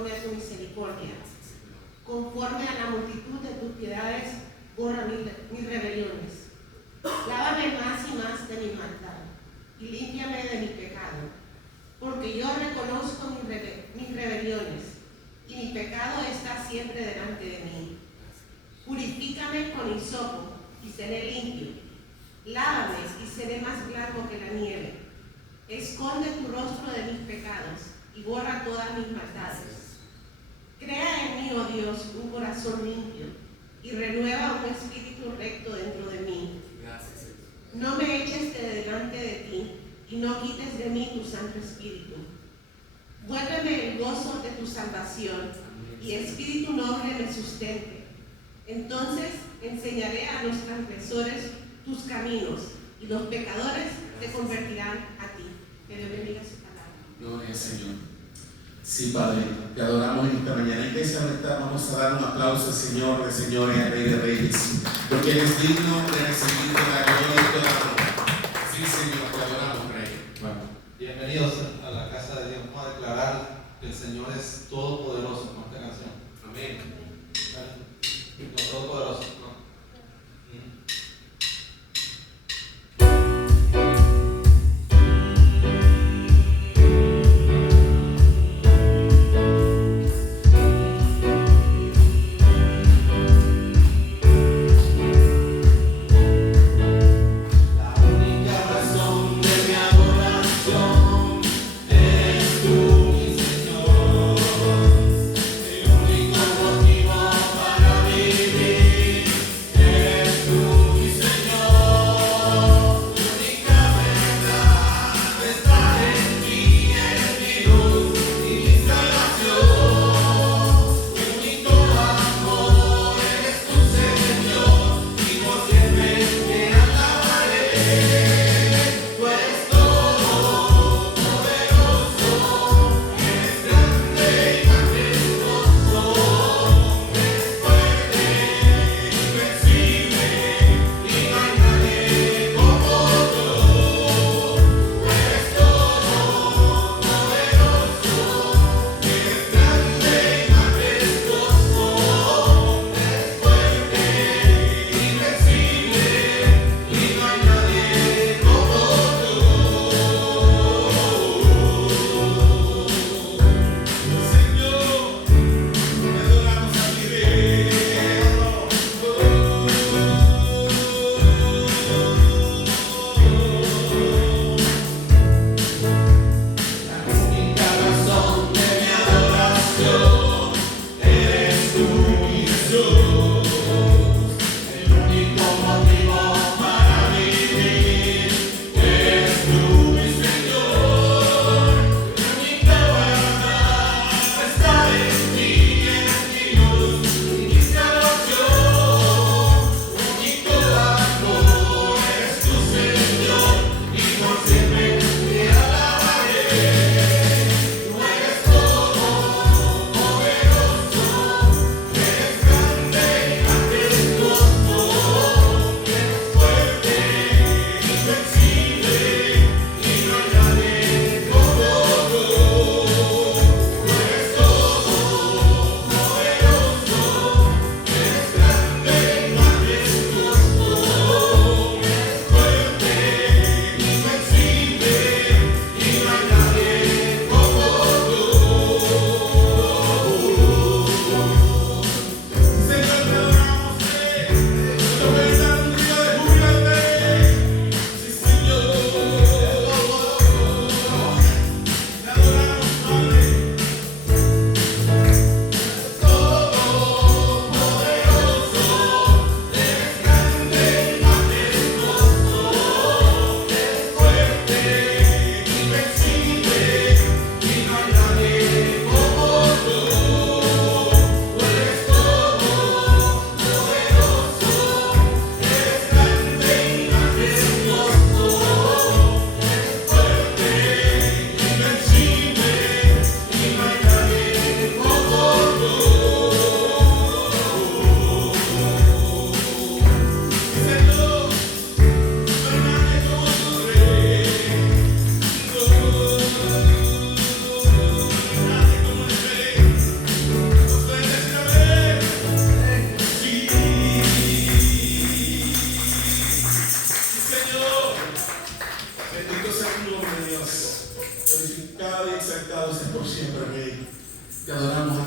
conforme a tu misericordia. Conforme a la multitud de tus piedades, borra mis rebeliones. Lávame más y más de mi maldad, y límpiame de mi pecado, porque yo reconozco mis rebeliones, y mi pecado está siempre delante de mí. Purifícame con hisopo, y seré limpio. Lávame, y seré más blanco que la nieve. Esconde tu rostro de mis pecados, y borra todas mis maldades. Crea en mí, oh Dios, un corazón limpio, y renueva un espíritu recto dentro de mí. No me eches de delante de ti, y no quites de mí tu Santo Espíritu. Vuélveme el gozo de tu salvación, y espíritu noble me sustente. Entonces enseñaré a los transgresores tus caminos, y los pecadores te convertirán a ti. Que Dios bendiga su palabra. Gloria al Señor. Sí, Padre, te adoramos en esta mañana. Iglesia, ahorita vamos a dar un aplauso al Señor de señores y al Rey de Reyes, porque Él es digno de recibir toda la gloria y toda la honra. Sí, Señor, te adoramos, Rey. Bueno, bienvenidos a la casa de Dios. Vamos a declarar que el Señor es todopoderoso con esta canción. Amén. No, todopoderoso. No. Señor.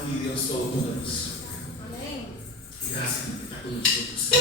mi Dios Todopoderoso. Amén. Gracias por estar con nosotros.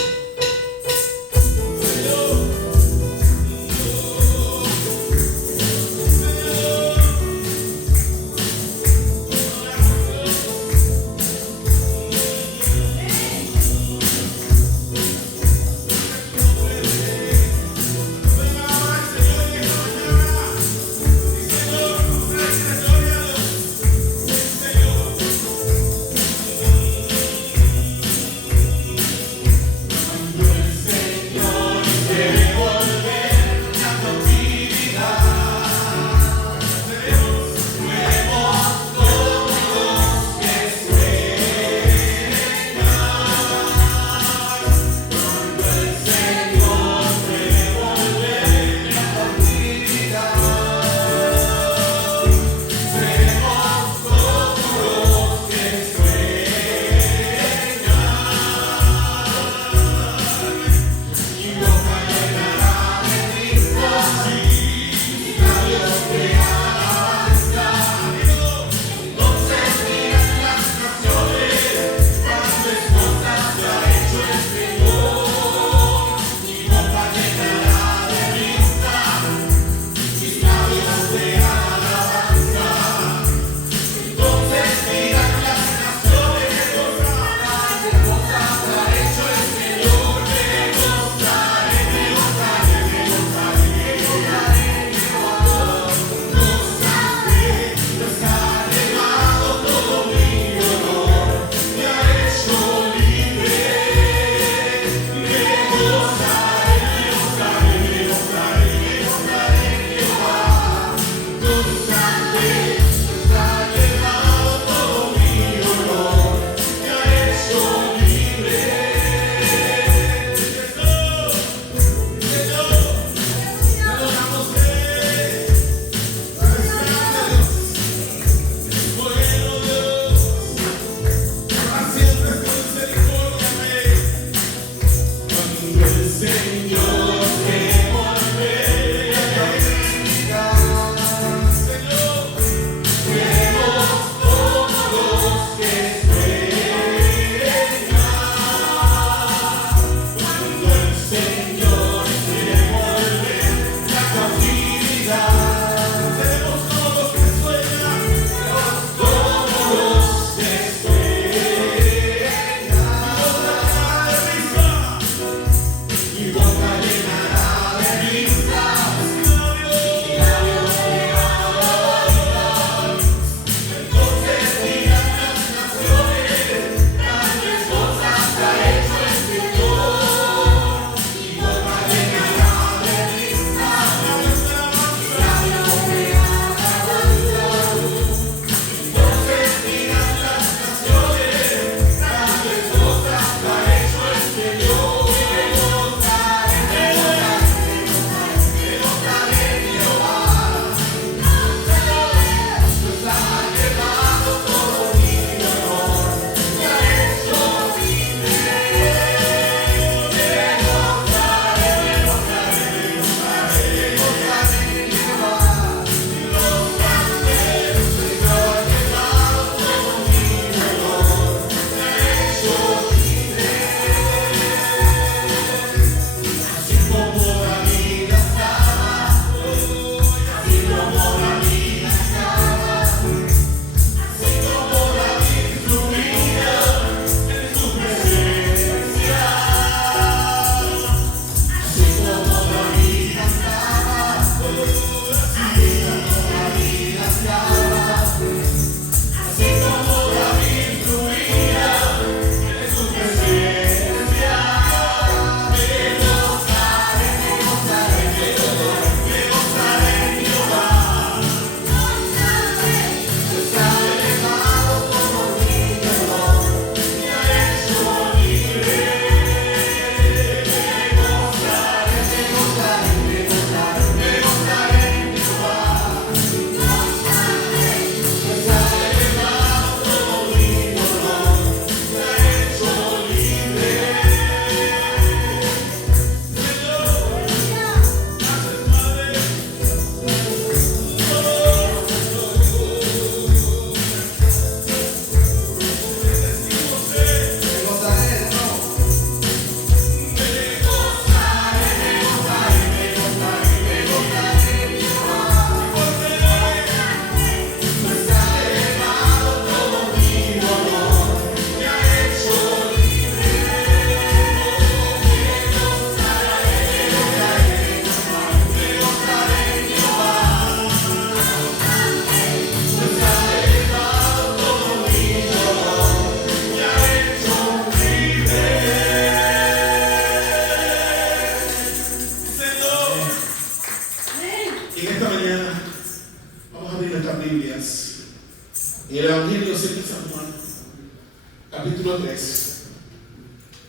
capítulo 3,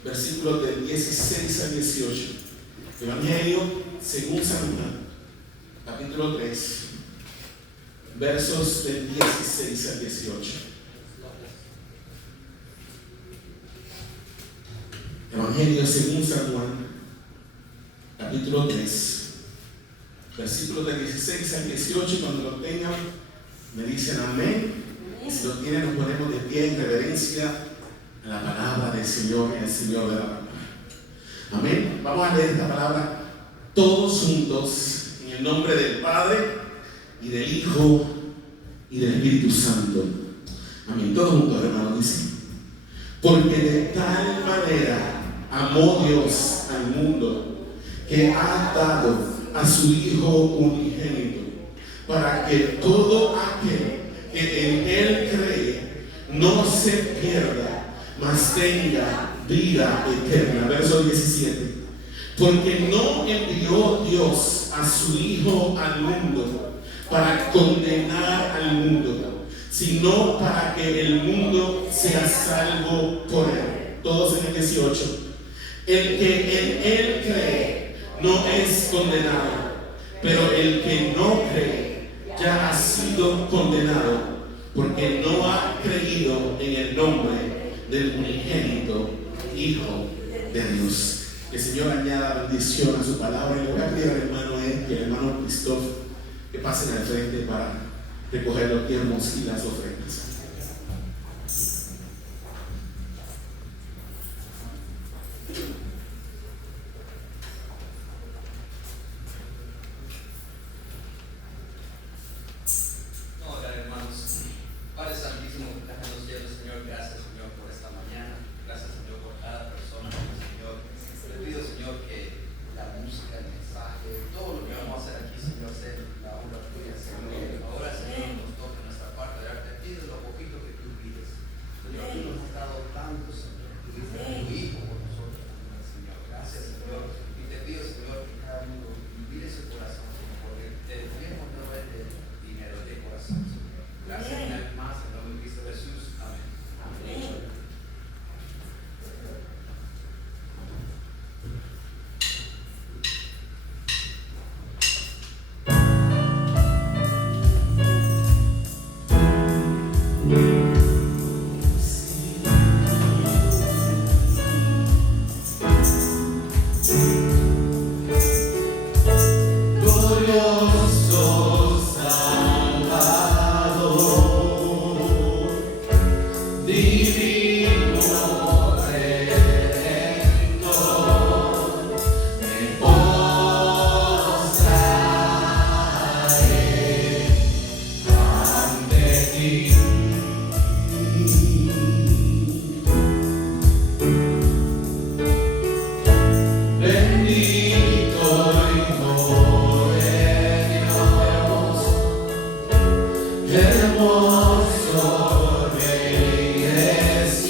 versículos del 16 al 18. Evangelio según San Juan, capítulo 3, versos del 16 al 18. Evangelio según San Juan, capítulo 3, versículos del 16 al 18. Cuando lo tengan, me dicen amén. Y si lo tienen, nos ponemos de pie en reverencia a la palabra del Señor y al Señor de la palabra. Amén. Vamos a leer esta palabra todos juntos en el nombre del Padre y del Hijo y del Espíritu Santo. Amén. Todos juntos, hermanos, dicen: porque de tal manera amó Dios al mundo que ha dado a su Hijo unigénito, para que todo aquel que en Él cree no se pierda, mas tenga vida eterna. Verso 17. Porque no envió Dios a su Hijo al mundo para condenar al mundo, sino para que el mundo sea salvo por Él. Todos en el 18. El que en Él cree no es condenado, pero el que no cree ya ha sido condenado, porque no ha creído en el nombre del unigénito Hijo de Dios. Que el Señor añada bendición a su palabra. Y le voy a pedir al hermano Ed y al hermano Christoph que pasen al frente para recoger los diezmos y las ofrendas. Hermoso Rey es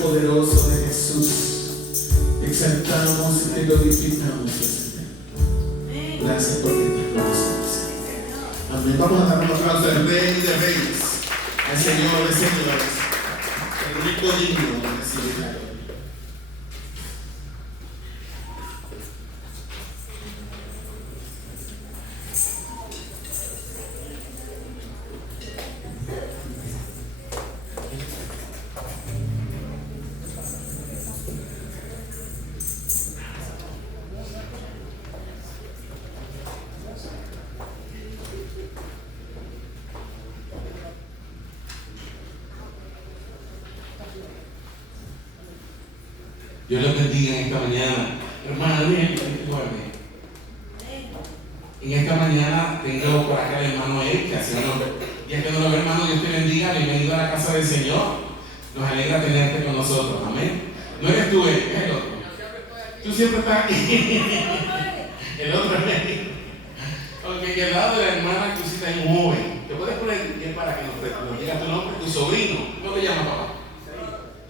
poderoso de Jesús. Te exaltamos y te glorificamos, Señor. Gracias por estar con nosotros. Amén. Vamos a dar un aplauso al Rey de Reyes, al Señor de Señores, el único digno de recibir la gloria. Dios les bendiga en esta mañana. Hermana, Dios te guarde. En esta mañana tengo por acá el hermano Eric, que ya que no lo ve, hermano, Dios te bendiga. Bienvenido a la casa del Señor. Nos alegra tenerte con nosotros. Amén. No eres tú, Eric, es el otro. Tú siempre estás aquí. El otro es Eric. Ok, y al lado de la hermana tú sí estás un joven. ¿Te puedes poner bien para que nos diga tu nombre? Tu sobrino. ¿Cómo te llamas, papá?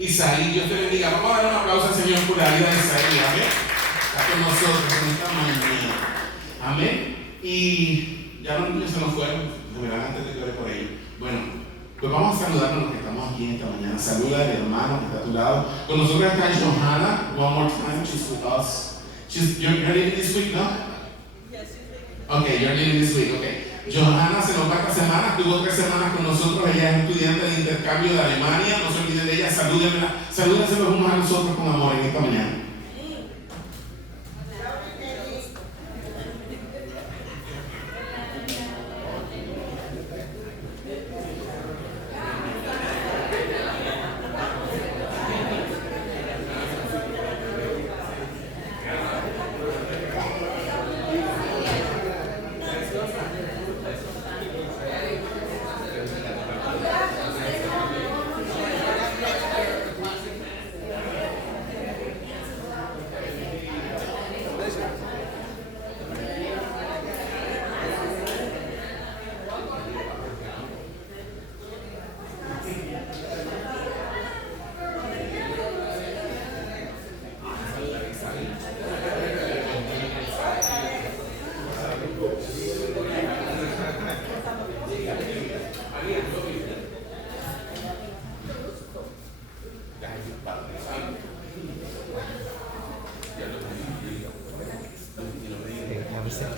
Isaí, Dios te bendiga. Vamos a dar un aplauso al Señor por la vida de Isaí. Amén. Está con nosotros en esta mañana. Amén. Y ya los niños se nos fueron. Me verán antes de que ore por ellos. Bueno, pues vamos a saludarnos los que estamos aquí en esta mañana. Saluda al hermano que está a tu lado. Con nosotros está Johanna. One more time. She's with us. You're leaving this week, no? Okay, you're leaving this week. Okay. Johanna se nos va esta semana, tuvo 3 semanas con nosotros, ella es estudiante de intercambio de Alemania, no se olviden de ella, salúdenla, salúdense los unos a nosotros con amor en esta mañana.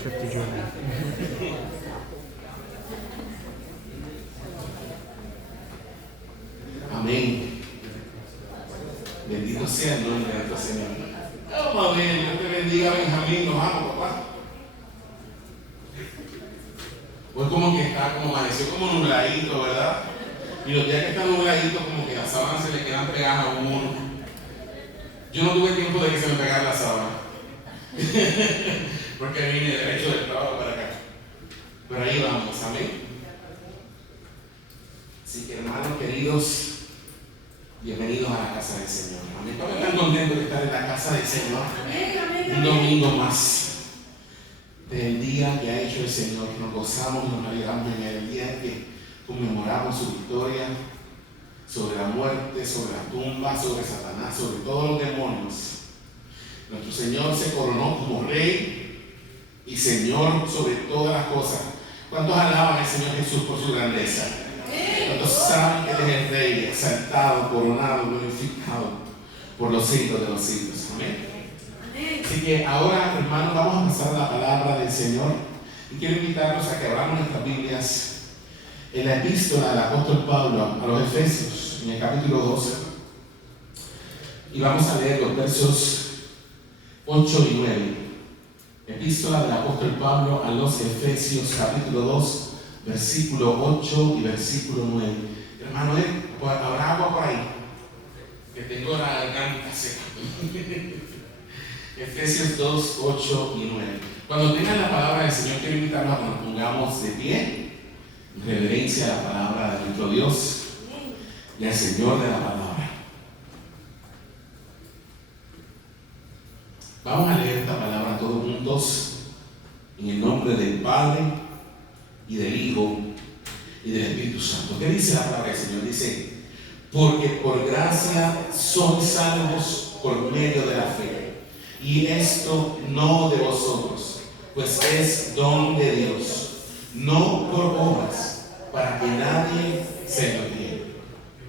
Trip to Germany. Amén. Bendito sea el nombre de nuestro Señor. Vamos a ver, Dios te bendiga, Benjamín, nos amo, papá. Pues como que está, como amaneció como nubladito, ¿verdad? Y los días que está nubladito, como que las sábanas se le quedan pegadas a uno. Yo no tuve tiempo de que se me pegara la sábana. Porque vine derecho del trabajo para acá. Pero ahí vamos, amén. Así que, hermanos queridos, bienvenidos a la casa del Señor. Amén. Estamos tan contentos de estar en la casa del Señor. Un domingo más del día que ha hecho el Señor. Nos gozamos, nos alegramos en el día en que conmemoramos su victoria sobre la muerte, sobre la tumba, sobre Satanás, sobre todos los demonios. Nuestro Señor se coronó como Rey y Señor sobre todas las cosas. ¿Cuántos alaban al Señor Jesús por su grandeza? ¿Cuántos saben que Él es el Rey, exaltado, coronado, glorificado por los siglos de los siglos? Amén. Así que ahora, hermanos, vamos a pasar a la palabra del Señor y quiero invitarlos a que abramos nuestras Biblias en la epístola del apóstol Pablo a los Efesios, en el capítulo 12, y vamos a leer los versos 8 y 9. Epístola del apóstol Pablo a los Efesios, capítulo 2, versículo 8 y versículo 9. Hermano, ¿habrá agua por ahí? Que tengo la garganta seca. Efesios 2, 8 y 9. Cuando tengan la palabra del Señor, quiero invitarlos a que nos pongamos de pie, en reverencia a la palabra de nuestro Dios y al Señor de la palabra. Vamos a leer esta palabra todos juntos en el nombre del Padre y del Hijo y del Espíritu Santo. ¿Qué dice la palabra del Señor? Dice: porque por gracia sois salvos por medio de la fe. Y esto no de vosotros, pues es don de Dios, no por obras, para que nadie se gloríe.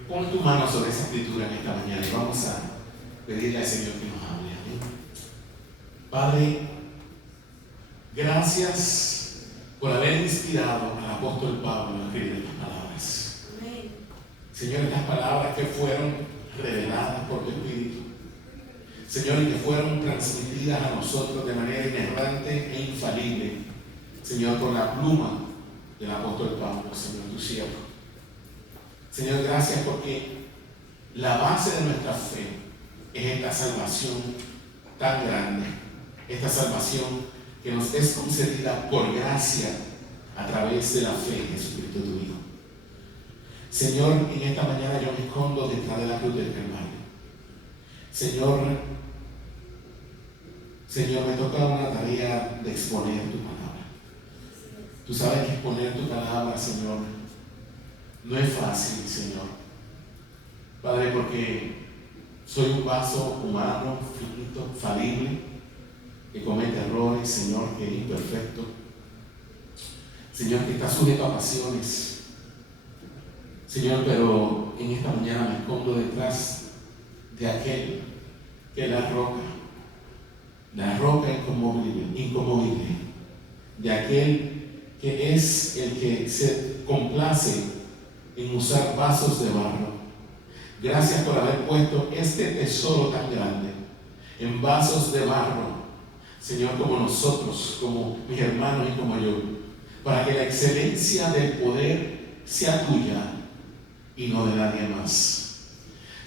Pon tu mano sobre esa escritura en esta mañana y vamos a pedirle al Señor que nos hable. Amén. Padre, gracias por haber inspirado al apóstol Pablo a escribir estas palabras. Señor, estas palabras que fueron reveladas por tu Espíritu, Señor, y que fueron transmitidas a nosotros de manera inerrante e infalible, Señor, por la pluma del apóstol Pablo, Señor, tu siervo. Señor, gracias porque la base de nuestra fe es esta salvación tan grande, esta salvación que nos es concedida por gracia a través de la fe en Jesucristo tu Hijo. Señor, en esta mañana yo me escondo detrás de la cruz del Calvario. Señor, me toca una tarea de exponer tu palabra. Tú sabes que exponer tu palabra, Señor, no es fácil, Señor. Padre, porque soy un vaso humano, finito, falible, que comete errores, Señor, que es imperfecto. Señor, que está sujeto a pasiones. Señor, pero en esta mañana me escondo detrás de aquel que es la roca inconmovible, de aquel que es el que se complace en usar vasos de barro. Gracias por haber puesto este tesoro tan grande en vasos de barro, Señor, como nosotros, como mis hermanos y como yo, para que la excelencia del poder sea tuya y no de nadie más.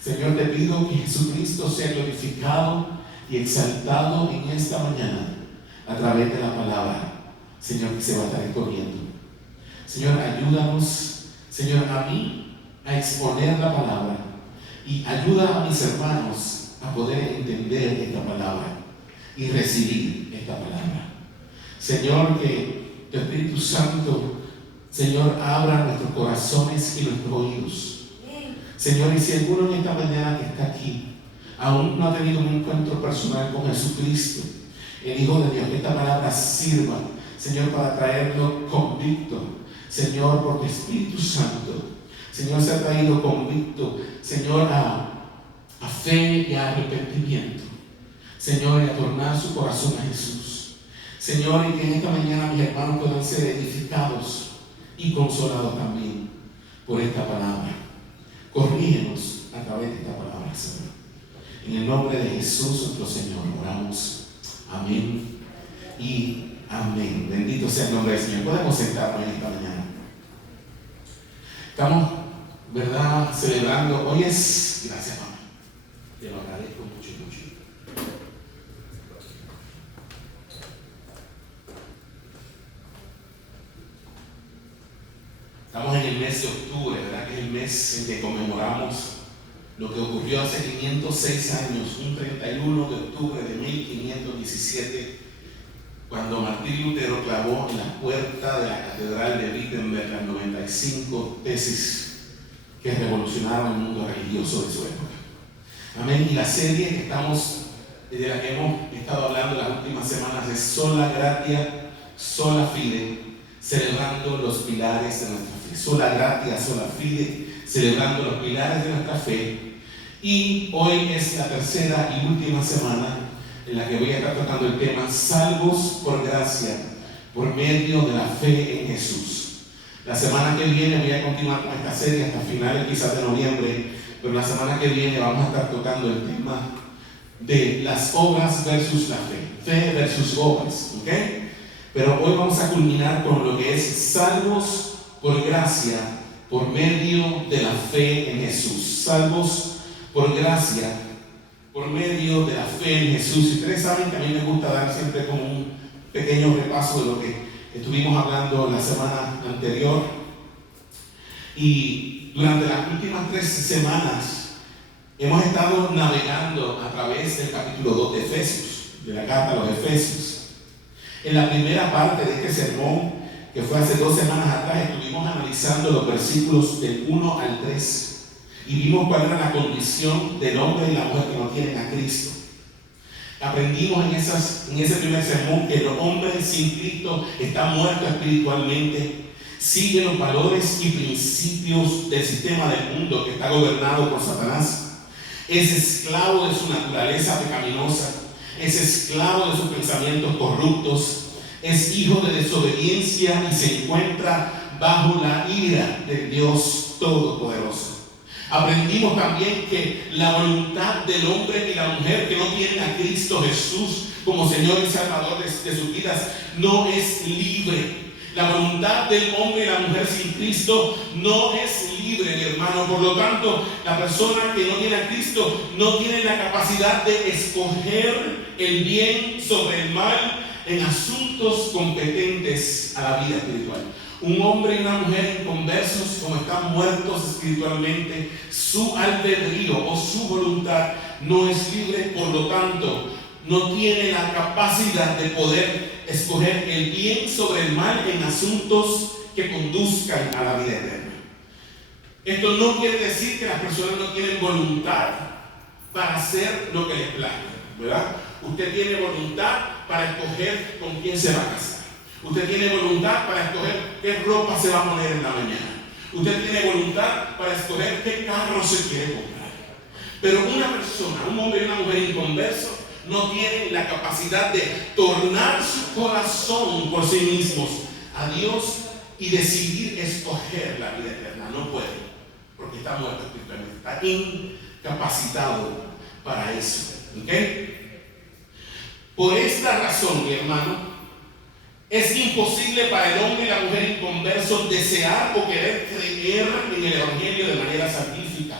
Señor, te pido que Jesucristo sea glorificado y exaltado en esta mañana a través de la palabra, Señor, que se va a estar exponiendo. Señor, ayúdanos, Señor, a mí a exponer la palabra y ayuda a mis hermanos a poder entender esta palabra y recibir esta palabra. Señor, que tu Espíritu Santo, Señor, abra nuestros corazones y nuestros oídos. Señor, y si alguno en esta mañana que está aquí aún no ha tenido un encuentro personal con Jesucristo, el Hijo de Dios, que esta palabra sirva, Señor, para traerlo convicto, Señor, por tu Espíritu Santo. Señor, se ha traído convicto, Señor, a fe y a arrepentimiento. Señor, y a tornar su corazón a Jesús. Señor, y que en esta mañana mis hermanos puedan ser edificados y consolados también por esta palabra. Corrígenos a través de esta palabra, Señor. En el nombre de Jesús, nuestro Señor, oramos. Amén y amén. Bendito sea el nombre del Señor. Podemos sentarnos en esta mañana. Estamos, ¿verdad?, celebrando. Hoy es, gracias, mamá. Te lo agradezco mucho, mucho. Estamos en el mes de octubre, ¿verdad?, que es el mes en que conmemoramos lo que ocurrió hace 506 años, un 31 de octubre de 1517, cuando Martín Lutero clavó en la puerta de la catedral de Wittenberg las 95 tesis que revolucionaron el mundo religioso de su época. Amén. Y la serie que de la que hemos estado hablando las últimas semanas es Sola Gratia, Sola Fide, celebrando los pilares de nuestra fe. Sola Gratia, Sola Fide, celebrando los pilares de nuestra fe. Y hoy es la tercera y última semana en la que voy a estar tocando el tema salvos por gracia, por medio de la fe en Jesús. La semana que viene voy a continuar con esta serie hasta finales quizás de noviembre, pero la semana que viene vamos a estar tocando el tema de las obras versus la fe versus obras, ¿ok? Pero hoy vamos a culminar con lo que es salvos por gracia, por medio de la fe en Jesús. Salvos por gracia, por medio de la fe en Jesús. Y ustedes saben que a mí me gusta dar siempre como un pequeño repaso de lo que estuvimos hablando la semana anterior. Y durante las últimas 3 semanas hemos estado navegando a través del capítulo 2 de Efesios, de la carta a los Efesios. En la primera parte de este sermón, que fue hace 2 semanas atrás, estuvimos analizando los versículos del 1 al 3. y vimos cuál era la condición del hombre y la mujer que no tienen a Cristo. Aprendimos en ese primer sermón que el hombre sin Cristo está muerto espiritualmente, sigue los valores y principios del sistema del mundo que está gobernado por Satanás, es esclavo de su naturaleza pecaminosa, es esclavo de sus pensamientos corruptos, es hijo de desobediencia y se encuentra bajo la ira de Dios Todopoderoso. Aprendimos también que la voluntad del hombre y la mujer que no tienen a Cristo Jesús como Señor y Salvador de sus vidas no es libre. La voluntad del hombre y la mujer sin Cristo no es libre, mi hermano. Por lo tanto, la persona que no tiene a Cristo no tiene la capacidad de escoger el bien sobre el mal en asuntos competentes a la vida espiritual. Un hombre y una mujer inconversos, como están muertos espiritualmente, su albedrío o su voluntad no es libre, por lo tanto, no tiene la capacidad de poder escoger el bien sobre el mal en asuntos que conduzcan a la vida eterna. Esto no quiere decir que las personas no tienen voluntad para hacer lo que les plazca, ¿verdad? Usted tiene voluntad para escoger con quién se va a casar. Usted tiene voluntad para escoger qué ropa se va a poner en la mañana. Usted tiene voluntad para escoger qué carro se quiere comprar. Pero una persona, un hombre y una mujer inconversos, no tienen la capacidad de tornar su corazón por sí mismos a Dios y decidir escoger la vida eterna. No puede, porque está muerto espiritualmente, está incapacitado para eso. ¿Okay? Por esta razón, mi hermano, es imposible para el hombre y la mujer inconversos desear o querer creer en el Evangelio de manera salvífica.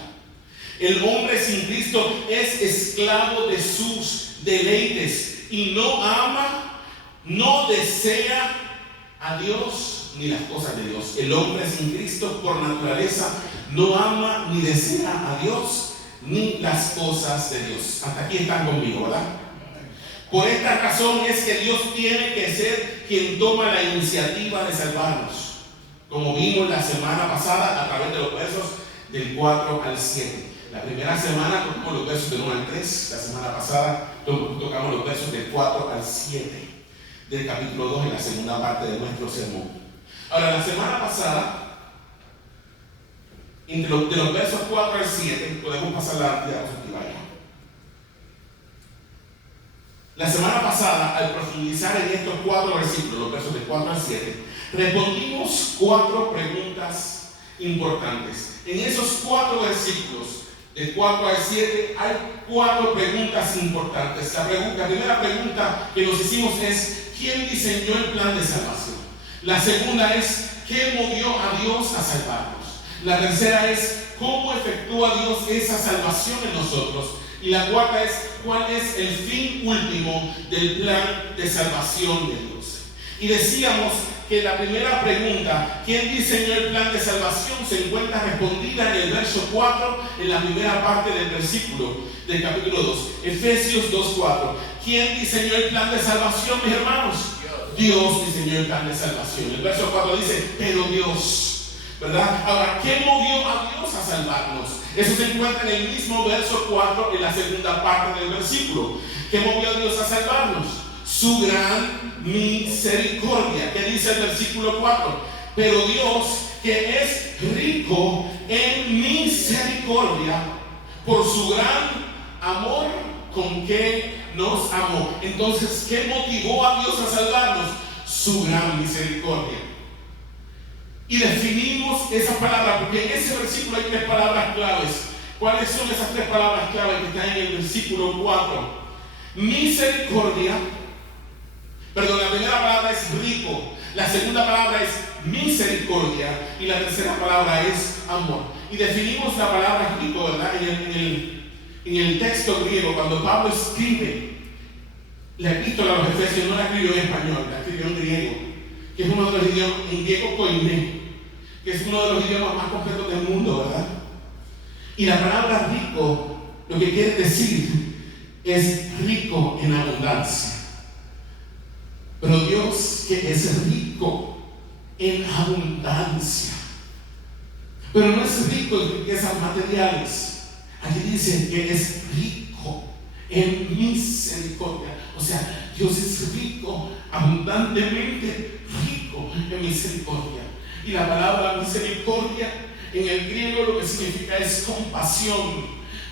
El hombre sin Cristo es esclavo de sus deleites y no ama, no desea a Dios ni las cosas de Dios. El hombre sin Cristo por naturaleza no ama ni desea a Dios ni las cosas de Dios. Hasta aquí están conmigo, ¿verdad? Por esta razón es que Dios tiene que ser quien toma la iniciativa de salvarnos, como vimos la semana pasada a través de los versos del 4 al 7. La primera semana tocamos los versos del 1 al 3, la semana pasada tocamos los versos del 4 al 7 del capítulo 2 en la segunda parte de nuestro sermón. Ahora, la semana pasada, de los versos 4 al 7, podemos pasar la diapositiva ya. La semana pasada, al profundizar en estos 4 versículos, los versos de 4 al 7, respondimos 4 preguntas importantes. En esos 4 versículos, de 4 al 7, hay 4 preguntas importantes. La primera pregunta que nos hicimos es: ¿quién diseñó el plan de salvación? La segunda es: ¿qué movió a Dios a salvarnos? La tercera es: ¿cómo efectúa Dios esa salvación en nosotros? Y la cuarta es: ¿cuál es el fin último del plan de salvación de Dios? Y decíamos que la primera pregunta, ¿quién diseñó el plan de salvación?, se encuentra respondida en el verso 4, en la primera parte del versículo del capítulo 2. Efesios 2:4. ¿Quién diseñó el plan de salvación, mis hermanos? Dios diseñó el plan de salvación. El verso 4 dice: pero Dios, ¿verdad? Ahora, ¿qué movió a Dios a salvarnos? Eso se encuentra en el mismo verso 4, en la segunda parte del versículo. ¿Qué movió a Dios a salvarnos? Su gran misericordia. ¿Qué dice el versículo 4? Pero Dios, que es rico en misericordia, por su gran amor con que nos amó. Entonces, ¿qué motivó a Dios a salvarnos? Su gran misericordia. Y definimos esa palabra, porque en ese versículo hay 3 palabras claves. ¿Cuáles son esas 3 palabras claves que están en el versículo 4? Misericordia. Perdón, la primera palabra es rico, la segunda palabra es misericordia y la tercera palabra es amor. Y definimos la palabra rico, ¿verdad? En el texto griego, cuando Pablo escribe la epístola a los Efesios, no la escribió en español, la escribió en griego, que es uno de los idiomas, en griego koiné, que es uno de los idiomas más completos del mundo, ¿verdad? Y la palabra rico, lo que quiere decir es rico en abundancia. Pero Dios, que es rico en abundancia, pero no es rico en riquezas materiales. Aquí dice que es rico en misericordia. O sea, Dios es rico, abundantemente rico en misericordia. Y la palabra misericordia en el griego lo que significa es compasión.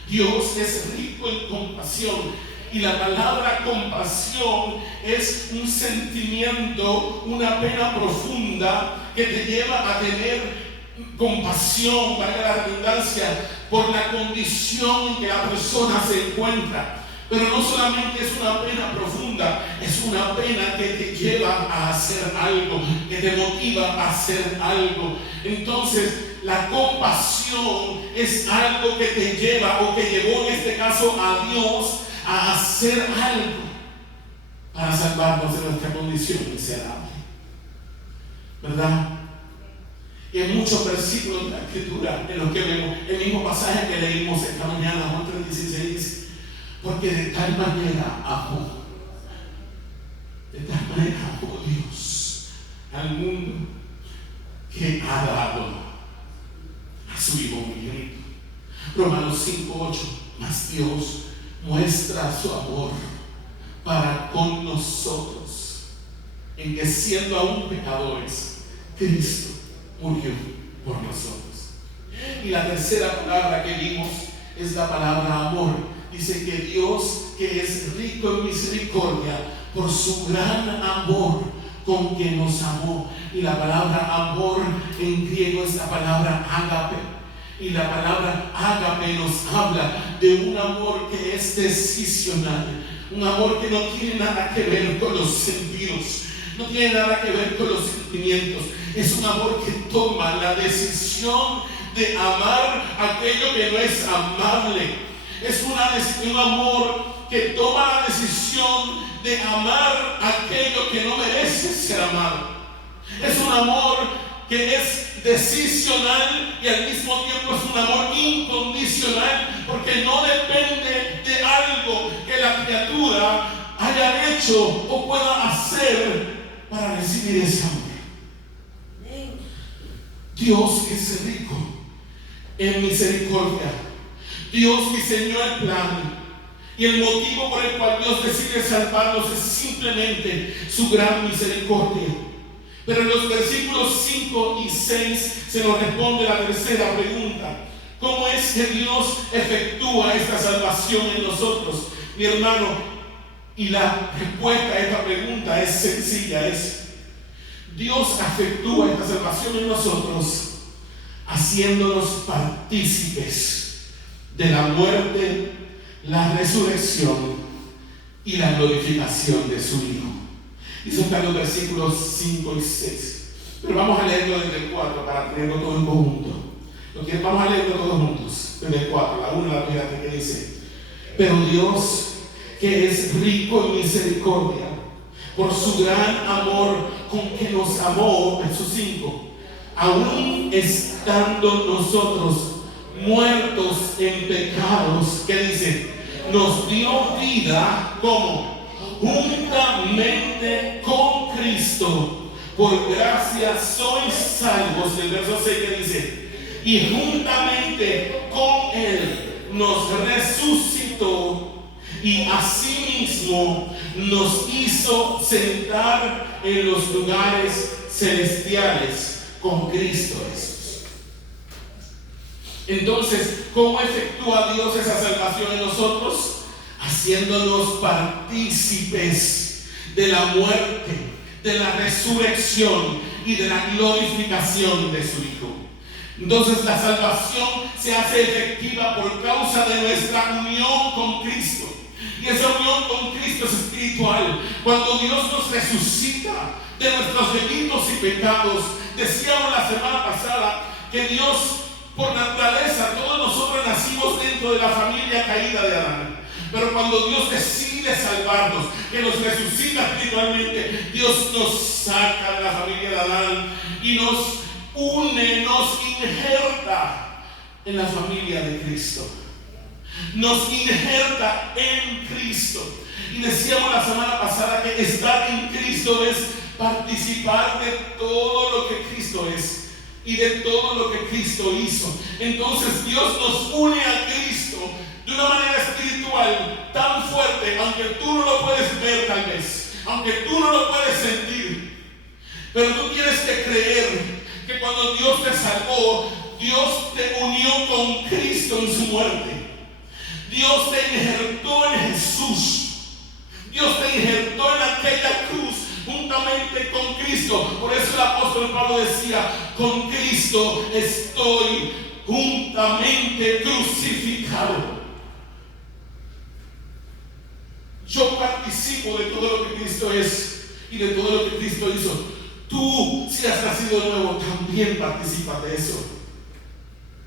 Dios es rico en compasión. Y la palabra compasión es un sentimiento, una pena profunda que te lleva a tener compasión, valga la redundancia, por la condición en que la persona se encuentra. Pero no solamente es una pena profunda, es una pena que te lleva a hacer algo, que te motiva a hacer algo. Entonces, la compasión es algo que te lleva, o que llevó en este caso a Dios, a hacer algo para salvarnos de nuestra condición miserable, ¿verdad? Y en muchos versículos de la Escritura, en los que vemos el mismo pasaje que leímos esta mañana, Juan 3:16, dice: porque de tal manera amó Dios al mundo, que ha dado a su Hijo unigénito. Romanos 5:8, mas Dios muestra su amor para con nosotros, en que siendo aún pecadores, Cristo murió por nosotros. Y la tercera palabra que vimos es la palabra amor. Dice que Dios, que es rico en misericordia, por su gran amor con que nos amó. Y la palabra amor en griego es la palabra ágape. Y la palabra ágape nos habla de un amor que es decisional, un amor que no tiene nada que ver con los sentidos, no tiene nada que ver con los sentimientos. Es un amor que toma la decisión de amar aquello que no es amable. Es un amor que toma la decisión de amar aquello que no merece ser amado. Es un amor que es decisional y al mismo tiempo es un amor incondicional, porque no depende de algo que la criatura haya hecho o pueda hacer para recibir ese amor. Dios es rico en misericordia. Dios diseñó el plan, y el motivo por el cual Dios decide salvarnos es simplemente su gran misericordia. Pero en los versículos 5 y 6 se nos responde la tercera pregunta: ¿cómo es que Dios efectúa esta salvación en nosotros? Mi hermano, y la respuesta a esta pregunta es sencilla: Dios efectúa esta salvación en nosotros haciéndonos partícipes de la muerte, la resurrección y la glorificación de su Hijo. Y son están los versículos 5 y 6. Pero vamos a leerlo desde el 4 para tenerlo todo en conjunto. Vamos a leerlo todos juntos. Desde el 4, la 1, la primera que dice: pero Dios, que es rico en misericordia, por su gran amor con que nos amó, verso 5, aún estando nosotros muertos en pecados, ¿qué dice? Nos dio vida, ¿cómo? Juntamente con Cristo. Por gracia sois salvos. El verso 6 que dice: y juntamente con Él nos resucitó, y asimismo nos hizo sentar en los lugares celestiales con Cristo Jesús. Entonces, ¿cómo efectúa Dios esa salvación en nosotros? Haciéndonos partícipes de la muerte, de la resurrección y de la glorificación de su Hijo. Entonces, la salvación se hace efectiva por causa de nuestra unión con Cristo. Y esa unión con Cristo es espiritual. Cuando Dios nos resucita de nuestros delitos y pecados, decíamos la semana pasada que Dios, por naturaleza, todos nosotros nacimos dentro de la familia caída de Adán. Pero cuando Dios decide salvarnos, que nos resucita espiritualmente, Dios nos saca de la familia de Adán y nos une, nos injerta en la familia de Cristo. Nos injerta en Cristo. Y decíamos la semana pasada que estar en Cristo es participar de todo lo que Cristo es. y de todo lo que Cristo hizo. Entonces Dios nos une a Cristo de una manera espiritual tan fuerte, aunque tú no lo puedes ver tal vez, aunque tú no lo puedes sentir, pero tú tienes que creer que cuando Dios te salvó, Dios te unió con Cristo en su muerte. Dios te injertó en Jesús. Dios te injertó en aquella cruz juntamente con Cristo. Por eso el apóstol Pablo decía: con Cristo estoy juntamente crucificado. Yo participo de todo lo que Cristo es y de todo lo que Cristo hizo. Tú, si has nacido de nuevo, también participas de eso.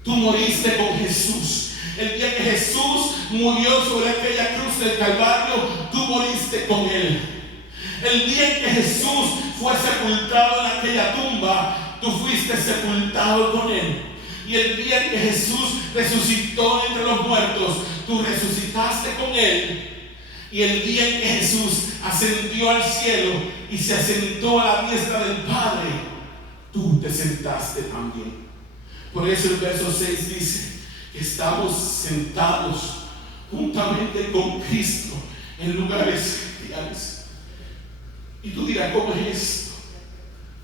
Tú moriste con Jesús. El día que Jesús murió sobre aquella cruz del Calvario, tú moriste con Él. El día en que Jesús fue sepultado en aquella tumba, tú fuiste sepultado con Él. Y el día en que Jesús resucitó entre los muertos, tú resucitaste con Él. Y el día en que Jesús ascendió al cielo y se asentó a la diestra del Padre, tú te sentaste también. Por eso el verso 6 dice que estamos sentados juntamente con Cristo en lugares celestiales. Y tú dirás: ¿cómo es esto?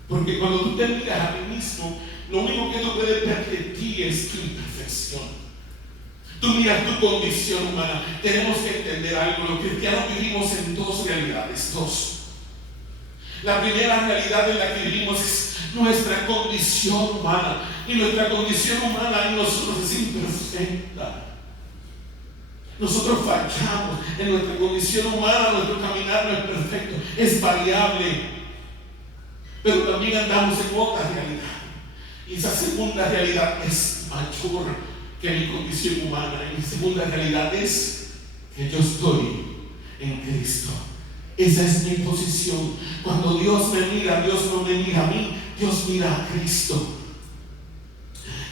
Porque cuando tú te miras a ti mismo, lo único que tú puedes ver de ti es tu imperfección. Tú miras tu condición humana. Tenemos que entender algo: los cristianos vivimos en dos realidades, dos. La primera realidad en la que vivimos es nuestra condición humana, y nuestra condición humana en nosotros es imperfecta. Nosotros fallamos en nuestra condición humana. Nuestro caminar no es perfecto, es variable, pero también andamos en otra realidad, y esa segunda realidad es mayor que mi condición humana. Y mi segunda realidad es que yo estoy en Cristo. Esa es mi posición. Cuando Dios me mira, Dios no me mira a mí, Dios mira a Cristo.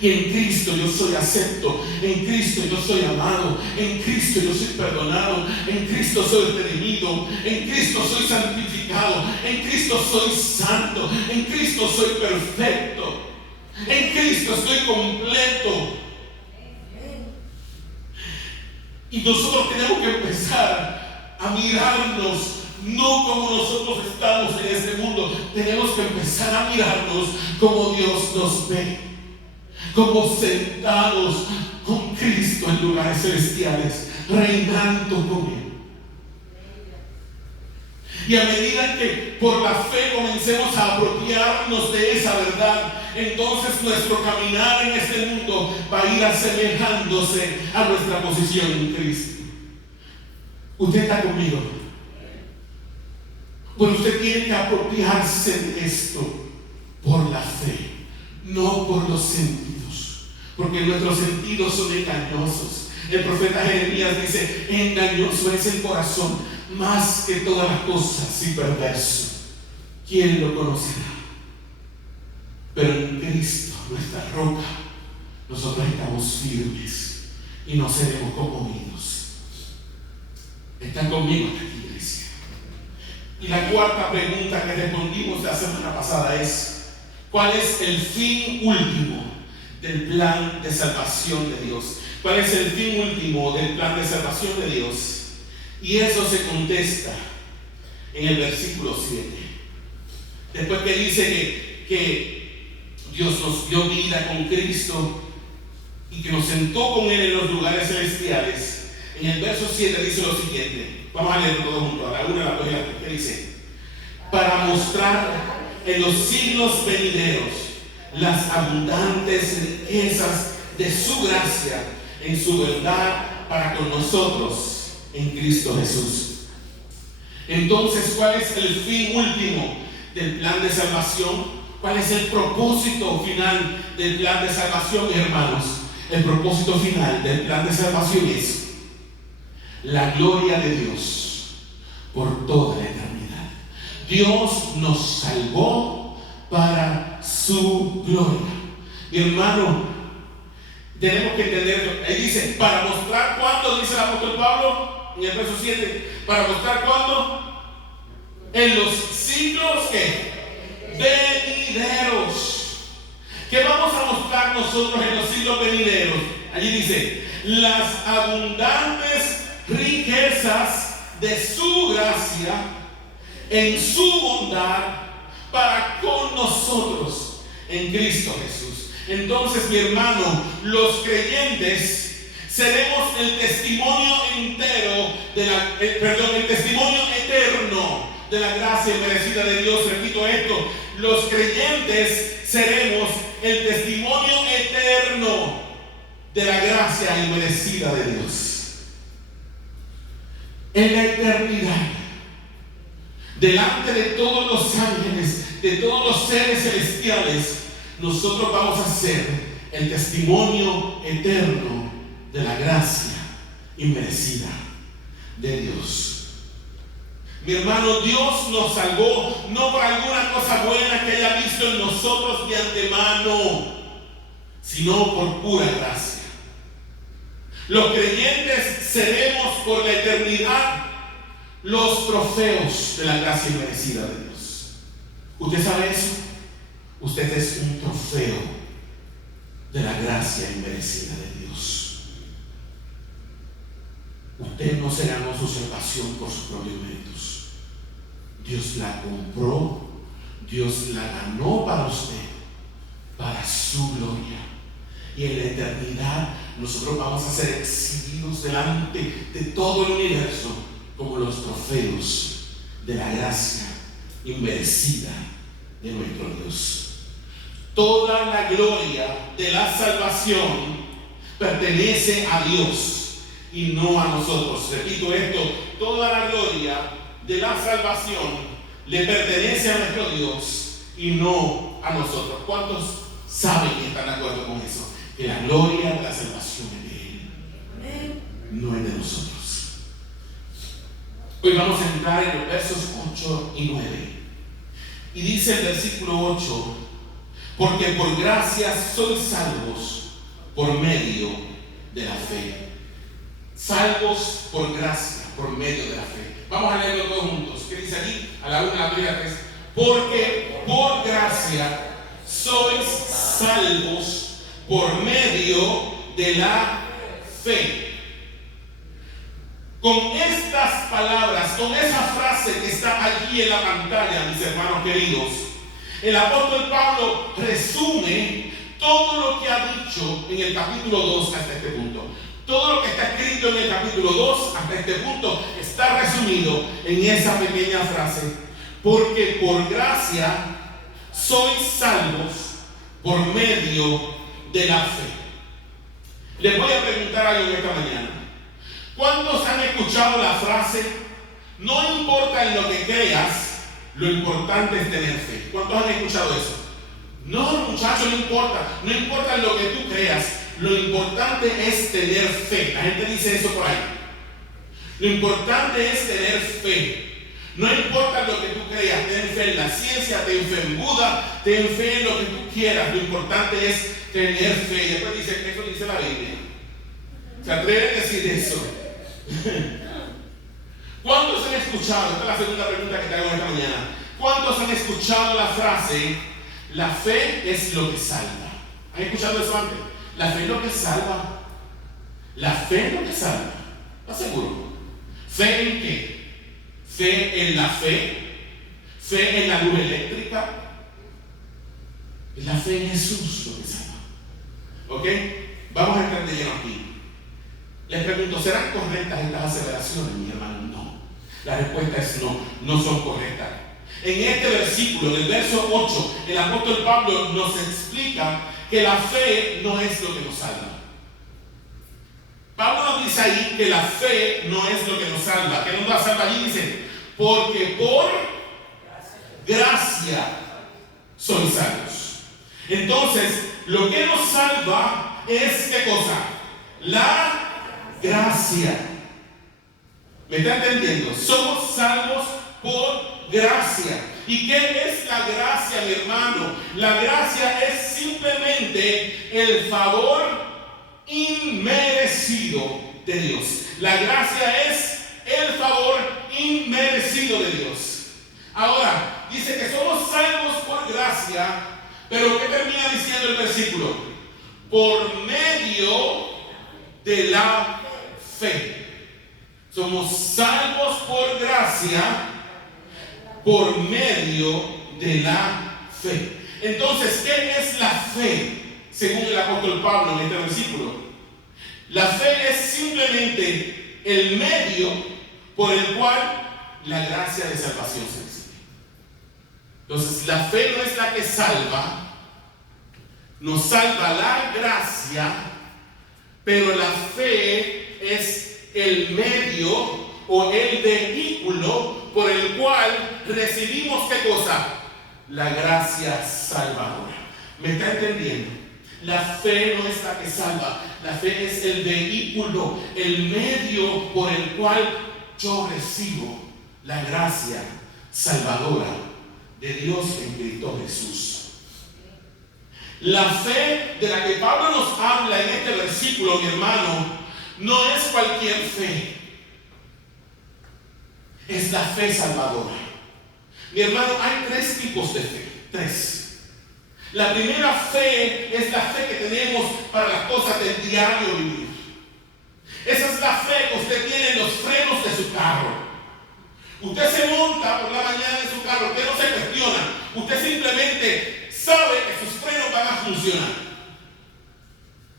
Y en Cristo yo soy acepto, en Cristo yo soy amado, en Cristo yo soy perdonado, en Cristo soy redimido, en Cristo soy santificado, en Cristo soy santo, en Cristo soy perfecto, en Cristo estoy completo. Y nosotros tenemos que empezar a mirarnos no como nosotros estamos en este mundo. Tenemos que empezar a mirarnos como Dios nos ve, como sentados con Cristo en lugares celestiales, reinando con Él. Y a medida que por la fe comencemos a apropiarnos de esa verdad, entonces nuestro caminar en este mundo va a ir asemejándose a nuestra posición en Cristo. ¿Usted está conmigo? Bueno, usted tiene que apropiarse de esto por la fe, no por los sentidos, porque nuestros sentidos son engañosos. El profeta Jeremías dice: engañoso es el corazón más que todas las cosas y perverso. ¿Quién lo conocerá? Pero en Cristo, nuestra roca, nosotros estamos firmes y no seremos conmovidos. ¿Están conmigo aquí, iglesia? Y la cuarta pregunta que respondimos la semana pasada es: ¿cuál es el fin último del plan de salvación de Dios? ¿Cuál es el fin último del plan de salvación de Dios? Y eso se contesta en el versículo 7. Después que dice que Dios nos dio vida con Cristo y que nos sentó con Él en los lugares celestiales, en el verso 7 dice lo siguiente. Vamos a leerlo todo junto, a la una, a la dos y a la tres. ¿Qué dice? Para mostrar en los siglos venideros las abundantes riquezas de su gracia en su verdad para con nosotros en Cristo Jesús. Entonces, ¿cuál es el fin último del plan de salvación? ¿Cuál es el propósito final del plan de salvación, mis hermanos? El propósito final del plan de salvación es la gloria de Dios por toda la eternidad. Dios nos salvó para su gloria. Mi hermano, tenemos que entenderlo. Ahí dice: para mostrar cuándo, dice el apóstol Pablo en el verso 7, para mostrar cuándo, en los siglos que venideros. ¿Qué vamos a mostrar nosotros en los siglos venideros? Allí dice, las abundantes riquezas de su gracia en su bondad para con nosotros en Cristo Jesús. Entonces, mi hermano, los creyentes seremos el testimonio entero el testimonio eterno de la gracia merecida de Dios. Repito esto, los creyentes seremos el testimonio eterno de la gracia inmerecida de Dios. En la eternidad, delante de todos los ángeles, de todos los seres celestiales, nosotros vamos a ser el testimonio eterno de la gracia inmerecida de Dios. Mi hermano, Dios nos salvó no por alguna cosa buena que haya visto en nosotros de antemano, sino por pura gracia. Los creyentes seremos por la eternidad los trofeos de la gracia inmerecida de Dios. ¿Usted sabe eso? Usted es un trofeo de la gracia inmerecida de Dios. Usted no se ganó su salvación por sus propios méritos. Dios la compró, Dios la ganó para usted, para su gloria. Y en la eternidad nosotros vamos a ser exhibidos delante de todo el universo como los trofeos de la gracia inmerecida de nuestro Dios. Toda la gloria de la salvación pertenece a Dios y no a nosotros. Repito esto, toda la gloria de la salvación le pertenece a nuestro Dios y no a nosotros. ¿Cuántos saben y están de acuerdo con eso? Que la gloria de la salvación es de Él, no es de nosotros. Hoy vamos a entrar en los versos 8 y 9. Y dice el versículo 8: porque por gracia sois salvos por medio de la fe. Salvos por gracia, por medio de la fe. Vamos a leerlo todos juntos. ¿Qué dice allí? A la 1, a la 2 y a la 3. Porque por gracia sois salvos por medio de la fe. Con estas palabras, con esa frase que está allí en la pantalla, mis hermanos queridos, el apóstol Pablo resume todo lo que ha dicho en el capítulo 2 hasta este punto. Todo lo que está escrito en el capítulo 2 hasta este punto está resumido en esa pequeña frase: porque por gracia sois salvos por medio de la fe. Les voy a preguntar algo en esta mañana. ¿Cuántos han escuchado la frase: no importa en lo que creas, lo importante es tener fe? ¿Cuántos han escuchado eso? No, muchachos, no importa en lo que tú creas, lo importante es tener fe. La gente dice eso por ahí. Lo importante es tener fe. No importa lo que tú creas, ten fe en la ciencia, ten fe en Buda, ten fe en lo que tú quieras. Lo importante es tener fe. Y después dice, eso dice la Biblia. ¿Se atreven a decir eso? ¿Cuántos han escuchado? Esta es la segunda pregunta que te hago esta mañana. ¿Cuántos han escuchado la frase: la fe es lo que salva? ¿Han escuchado eso antes? La fe es lo que salva. La fe es lo que salva. ¿Estás seguro? ¿Fe en qué? ¿Fe en la fe? ¿Fe en la luz eléctrica? La fe en Jesús lo que salva. ¿Ok? Vamos a entrar de lleno aquí. Les pregunto, ¿serán correctas estas aseveraciones, mi hermano? No. La respuesta es no, no son correctas. En este versículo, del verso 8, el apóstol Pablo nos explica que la fe no es lo que nos salva. Pablo nos dice ahí que la fe no es lo que nos salva. ¿Qué nos va a salvar? Allí dice: porque por gracia sois salvos. Entonces, lo que nos salva es ¿qué cosa? La gracia. ¿Me está entendiendo? Somos salvos por gracia. ¿Y qué es la gracia, mi hermano? La gracia es simplemente el favor inmerecido de Dios. La gracia es el favor inmerecido de Dios. Ahora, dice que somos salvos por gracia Pero ¿qué termina diciendo el versículo? Por medio de la fe. Somos salvos por gracia por medio de la fe. Entonces, ¿qué es la fe? Según el apóstol Pablo en este versículo. La fe es simplemente el medio por el cual la gracia de salvación se recibe. Entonces, la fe no es la que salva, nos salva la gracia, pero la fe es el medio o el vehículo por el cual recibimos ¿qué cosa? La gracia salvadora. ¿Me está entendiendo? La fe no es la que salva, la fe es el vehículo, el medio por el cual yo recibo la gracia salvadora de Dios en Cristo Jesús. La fe de la que Pablo nos habla en este versículo, mi hermano, no es cualquier fe. Es la fe salvadora. Mi hermano, hay 3 tipos de fe. 3. La primera fe es la fe que tenemos para las cosas del diario vivir. Esa es la fe que usted tiene en los frenos de su carro. Usted se monta por la mañana en su carro, usted no se cuestiona, usted simplemente sabe que sus frenos van a funcionar.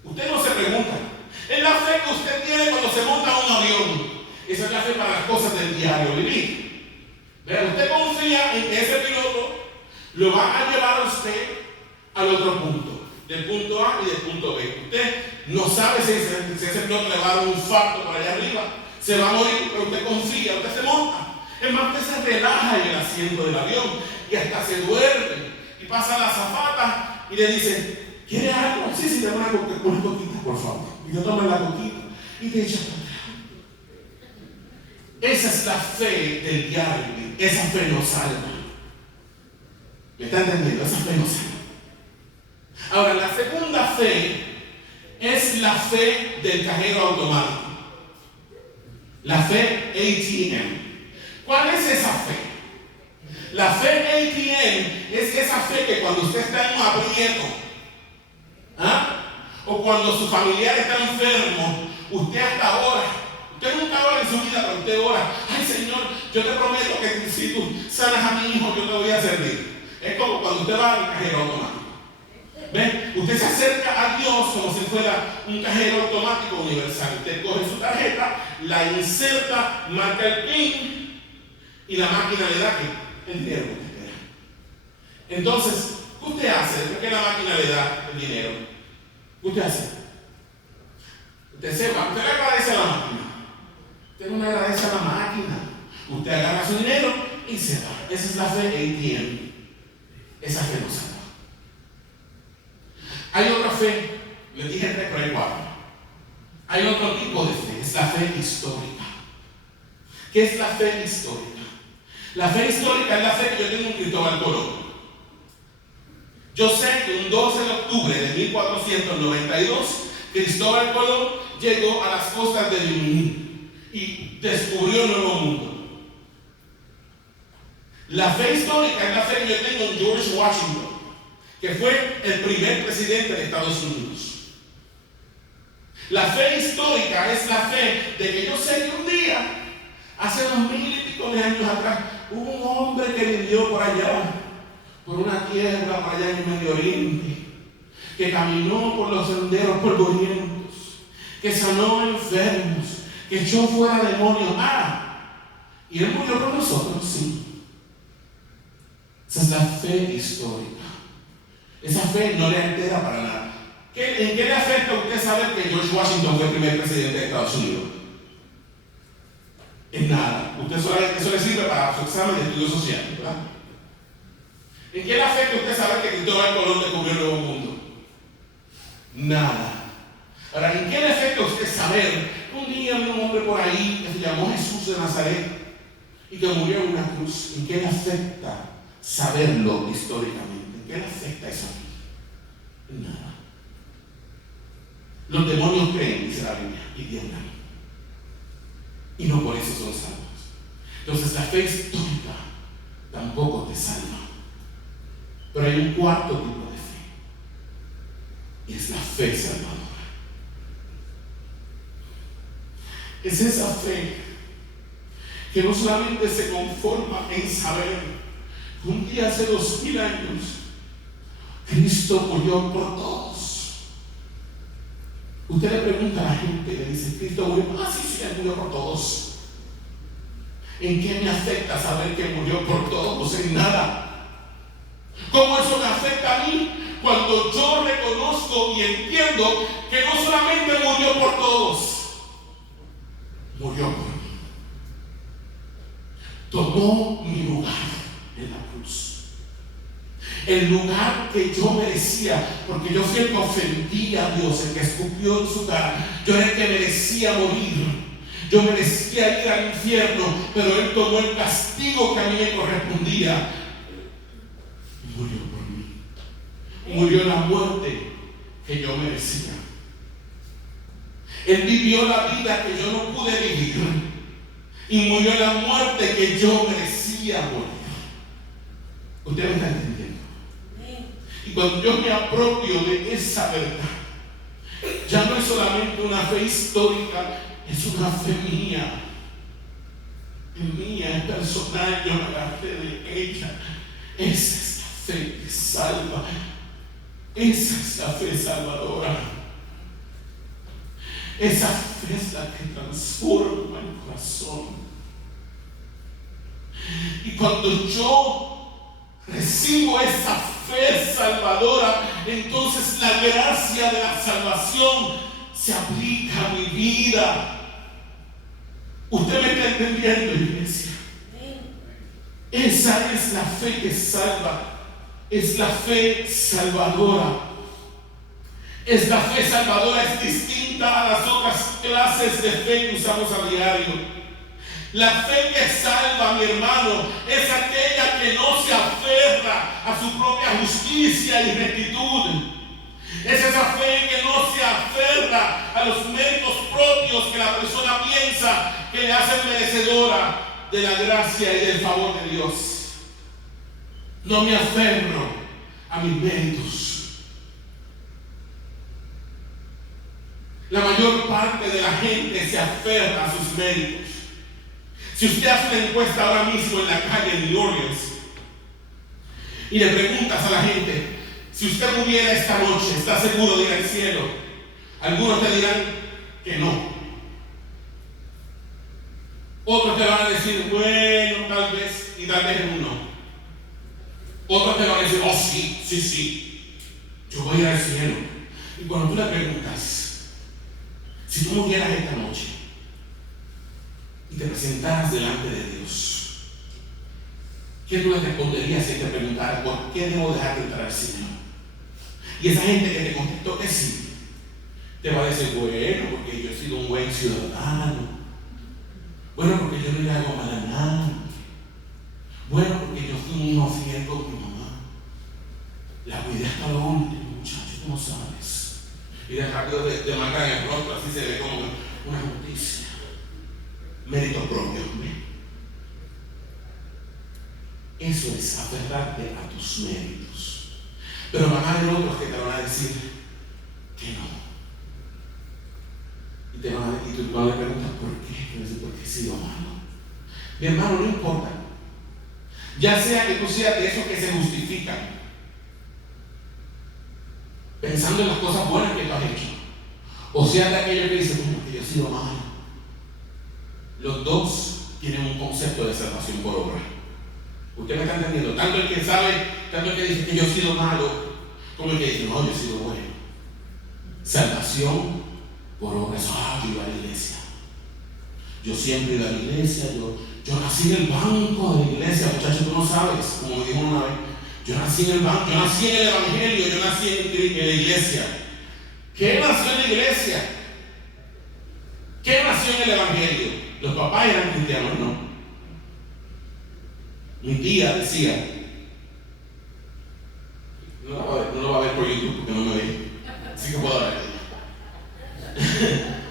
Usted no se pregunta. Es la fe que usted tiene cuando se monta a un avión. Esa es la fe para las cosas del diario vivir. Vean, usted confía en que ese piloto lo va a llevar a usted al otro punto, del punto A y del punto B. Usted no sabe si ese piloto le va a dar un infarto por allá arriba, se va a morir, pero usted confía, usted se monta. Es más, usted se relaja en el asiento del avión y hasta se duerme. Y pasa la azafata y le dice, ¿quiere algo? Sí, dame una coquita, por favor. Y yo tomo la coquita y te echa. Esa es la fe del diario. Esa fe nos salva. ¿Me está entendiendo? Esa fe nos salva. Ahora, la segunda fe es la fe del cajero automático. La fe ATM. ¿Cuál es esa fe? La fe ATM es esa fe que cuando usted está en un aprieto, o cuando su familiar está enfermo, usted hasta ahora, usted nunca ora en su vida, pero usted ora, ay Señor, yo te prometo que si tú sanas a mi hijo, yo te voy a servir. Es como cuando usted va al cajero automático. ¿Ven? Usted se acerca a Dios como si fuera un cajero automático universal. Usted coge su tarjeta, la inserta, marca el PIN y la máquina le da el dinero que usted quiera. Entonces, ¿qué usted hace después que la máquina le da el dinero? ¿Qué usted hace? Usted se va, usted le agradece a la máquina. Usted no le agradece a la máquina. Usted agarra su dinero y se va. Esa es la fe ATM. Esa fe no salva. Hay otra fe, les dije 3, pero hay 4. Hay otro tipo de fe, es la fe histórica. ¿Qué es la fe histórica? La fe histórica es la fe que yo tengo en Cristóbal Colón. Yo sé que un 12 de octubre de 1492, Cristóbal Colón llegó a las costas de Yumuní y descubrió el Nuevo Mundo. La fe histórica es la fe que yo tengo en George Washington, que fue el primer presidente de Estados Unidos. La fe histórica es la fe de que yo sé que un día, hace 2000 y pico de años atrás, hubo un hombre que vivió por allá, por una tierra, por allá en el Medio Oriente, que caminó por los senderos polvorientos, que sanó enfermos, que echó fuera demonios. Y él murió por nosotros, sí. Esa es la fe histórica. Esa fe no le altera para nada. ¿En qué le afecta a usted saber que George Washington fue el primer presidente de Estados Unidos? En nada. Usted solamente, eso le sirve para su examen de estudio social, ¿verdad? ¿En qué le afecta a usted saber que Cristóbal Colón descubrió el Nuevo Mundo? Nada. Ahora, ¿en qué le afecta a usted saber que un día había un hombre por ahí que se llamó Jesús de Nazaret y que murió en una cruz? ¿En qué le afecta saberlo históricamente? ¿Qué le afecta eso a mí? Nada. Los demonios creen, dice la Biblia, y tiemblan. Y no por eso son salvos. Entonces la fe histórica tampoco te salva. Pero hay un cuarto tipo de fe. Y es la fe salvadora. Es esa fe que no solamente se conforma en saber que un día hace 2000 años Cristo murió por todos. Usted le pregunta a la gente, le dice, Cristo murió, sí, Él murió por todos. ¿En qué me afecta saber que murió por todos? En nada. ¿Cómo eso me afecta a mí? Cuando yo reconozco y entiendo que no solamente murió por todos, murió por mí. Tomó mi lugar en la cruz. El lugar que yo merecía, porque yo fui el que ofendía a Dios, el que escupió en su cara. Yo era el que merecía morir. Yo merecía ir al infierno, pero Él tomó el castigo que a mí me correspondía. Murió por mí. Murió la muerte que yo merecía. Él vivió la vida que yo no pude vivir y murió la muerte que yo merecía morir. ¿Usted me está entendiendo? Y cuando yo me apropio de esa verdad, ya no es solamente una fe histórica, es una fe mía. Es mía, es personal, yo me agarré de ella. Esa es la fe que salva. Esa es la fe salvadora. Esa fe es la que transforma el corazón. Y cuando yo recibo esa fe salvadora, entonces la gracia de la salvación se aplica a mi vida. ¿Usted me está entendiendo, iglesia? Esa es la fe que salva. Es la fe salvadora. Esta fe salvadora es distinta a las otras clases de fe que usamos a diario. La fe que salva, mi hermano, es aquella que no se aferra a su propia justicia y rectitud. Es esa fe que no se aferra a los méritos propios que la persona piensa que le hacen merecedora de la gracia y del favor de Dios. No me aferro a mis méritos. La mayor parte de la gente se aferra a sus méritos. Si usted hace una encuesta ahora mismo en la calle de New Orleans y le preguntas a la gente, si usted muriera esta noche, ¿está seguro de ir al cielo? Algunos te dirán que no. Otros te van a decir, bueno, tal vez, y tal vez no. Otros te van a decir, oh sí, yo voy a ir al cielo. Y cuando tú le preguntas, si tú murieras esta noche y te presentaras delante de Dios, ¿qué tú le responderías si te preguntara por qué debo dejar de entrar al Señor? Y esa gente que te contestó que sí, te va a decir, bueno, porque yo he sido un buen ciudadano, bueno, porque yo no le hago mal a nadie, bueno, porque yo fui un hijo fiel con mi mamá, la cuidé hasta lo último, muchachos, tú no sabes. Y de rápido te marcan el rostro, así se ve como una justicia. Mérito propio. Eso es aferrarte a tus méritos. Pero van a haber otros que te van a decir que no. Y te van a decir, y tú vas a preguntar ¿por qué? Porque he sido malo. Mi hermano, no importa. Ya sea que tú seas de esos que se justifican, pensando en las cosas buenas que tú has hecho, o sea de aquellos que dicen, bueno, que yo he sido malo. Los dos tienen un concepto de salvación por obra. ¿Usted me está entendiendo? Tanto el que sabe, tanto el que dice que yo he sido malo, como el que dice, no, yo he sido bueno. Salvación por obra. Yo iba a la iglesia. Yo siempre iba a la iglesia. Yo nací en el banco de la iglesia, muchachos, tú no sabes, como me dijo una vez. Yo nací en el banco, yo nací en el evangelio, yo nací en la iglesia. ¿Qué nació en la iglesia? ¿Qué nació en el evangelio? Los papás eran cristianos, ¿no? Mi tía decía, no lo va a ver por YouTube porque no me ve, así que puedo hablar de ella.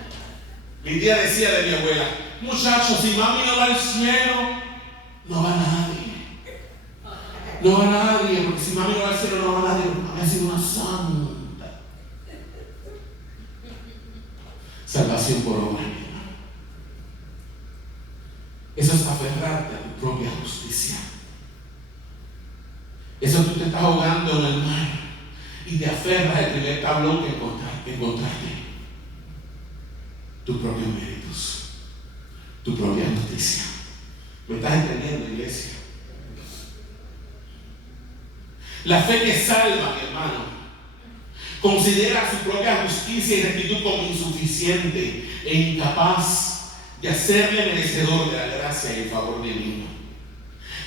Mi tía decía de mi abuela, muchachos, si mami no va al cielo, no va nadie. No va nadie, porque si mami no va al cielo, no va nadie, porque mami ha sido una santa. salvación por obra misma. Eso es aferrarte a tu propia justicia. Eso tú te estás ahogando en el mar y te aferras al primer tablón que encontraste. Tus propios méritos, tu propia justicia. ¿Me estás entendiendo, iglesia? La fe que salva, mi hermano, considera su propia justicia y rectitud como insuficiente e incapaz de hacerle merecedor de la gracia y el favor divino.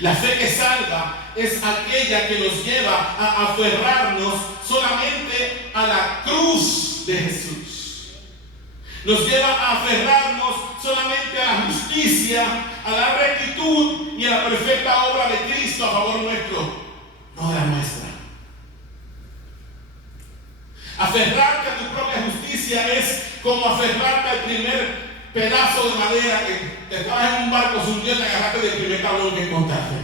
La fe que salva es aquella que nos lleva a aferrarnos solamente a la cruz de Jesús. Nos lleva a aferrarnos solamente a la justicia, a la rectitud y a la perfecta obra de Cristo a favor nuestro, no de la nuestra. Aferrarte a tu propia justicia es como aferrarte al primer pedazo de madera que te estabas en un barco, se hundió y te agarraste del primer tablón que encontraste.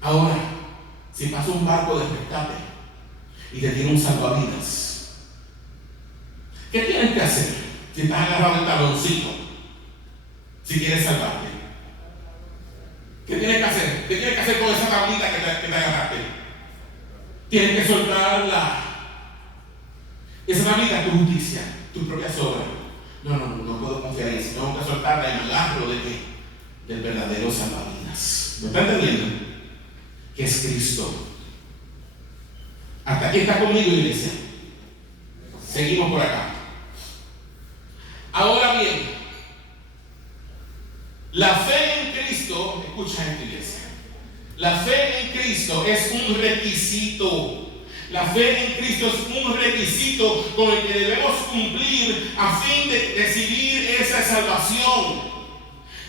Ahora, si pasa un barco de rescate y te tiene un salvavidas, ¿qué tienes que hacer si estás agarrado el taloncito? Si quieres salvarte, ¿qué tienes que hacer? ¿Qué tienes que hacer con esa tablita que te agarraste? Tienes que soltarla. Esa tablita es tu justicia, tu propia obra. No puedo confiar en eso. Tengo que soltarla y me agarro de qué? Del verdadero salvavidas. ¿Me está entendiendo? Que es Cristo. Hasta aquí está conmigo, iglesia. Seguimos por acá. Ahora bien, la fe en Cristo, escucha esta iglesia, la fe en Cristo es un requisito. La fe en Cristo es un requisito con el que debemos cumplir a fin de recibir esa salvación.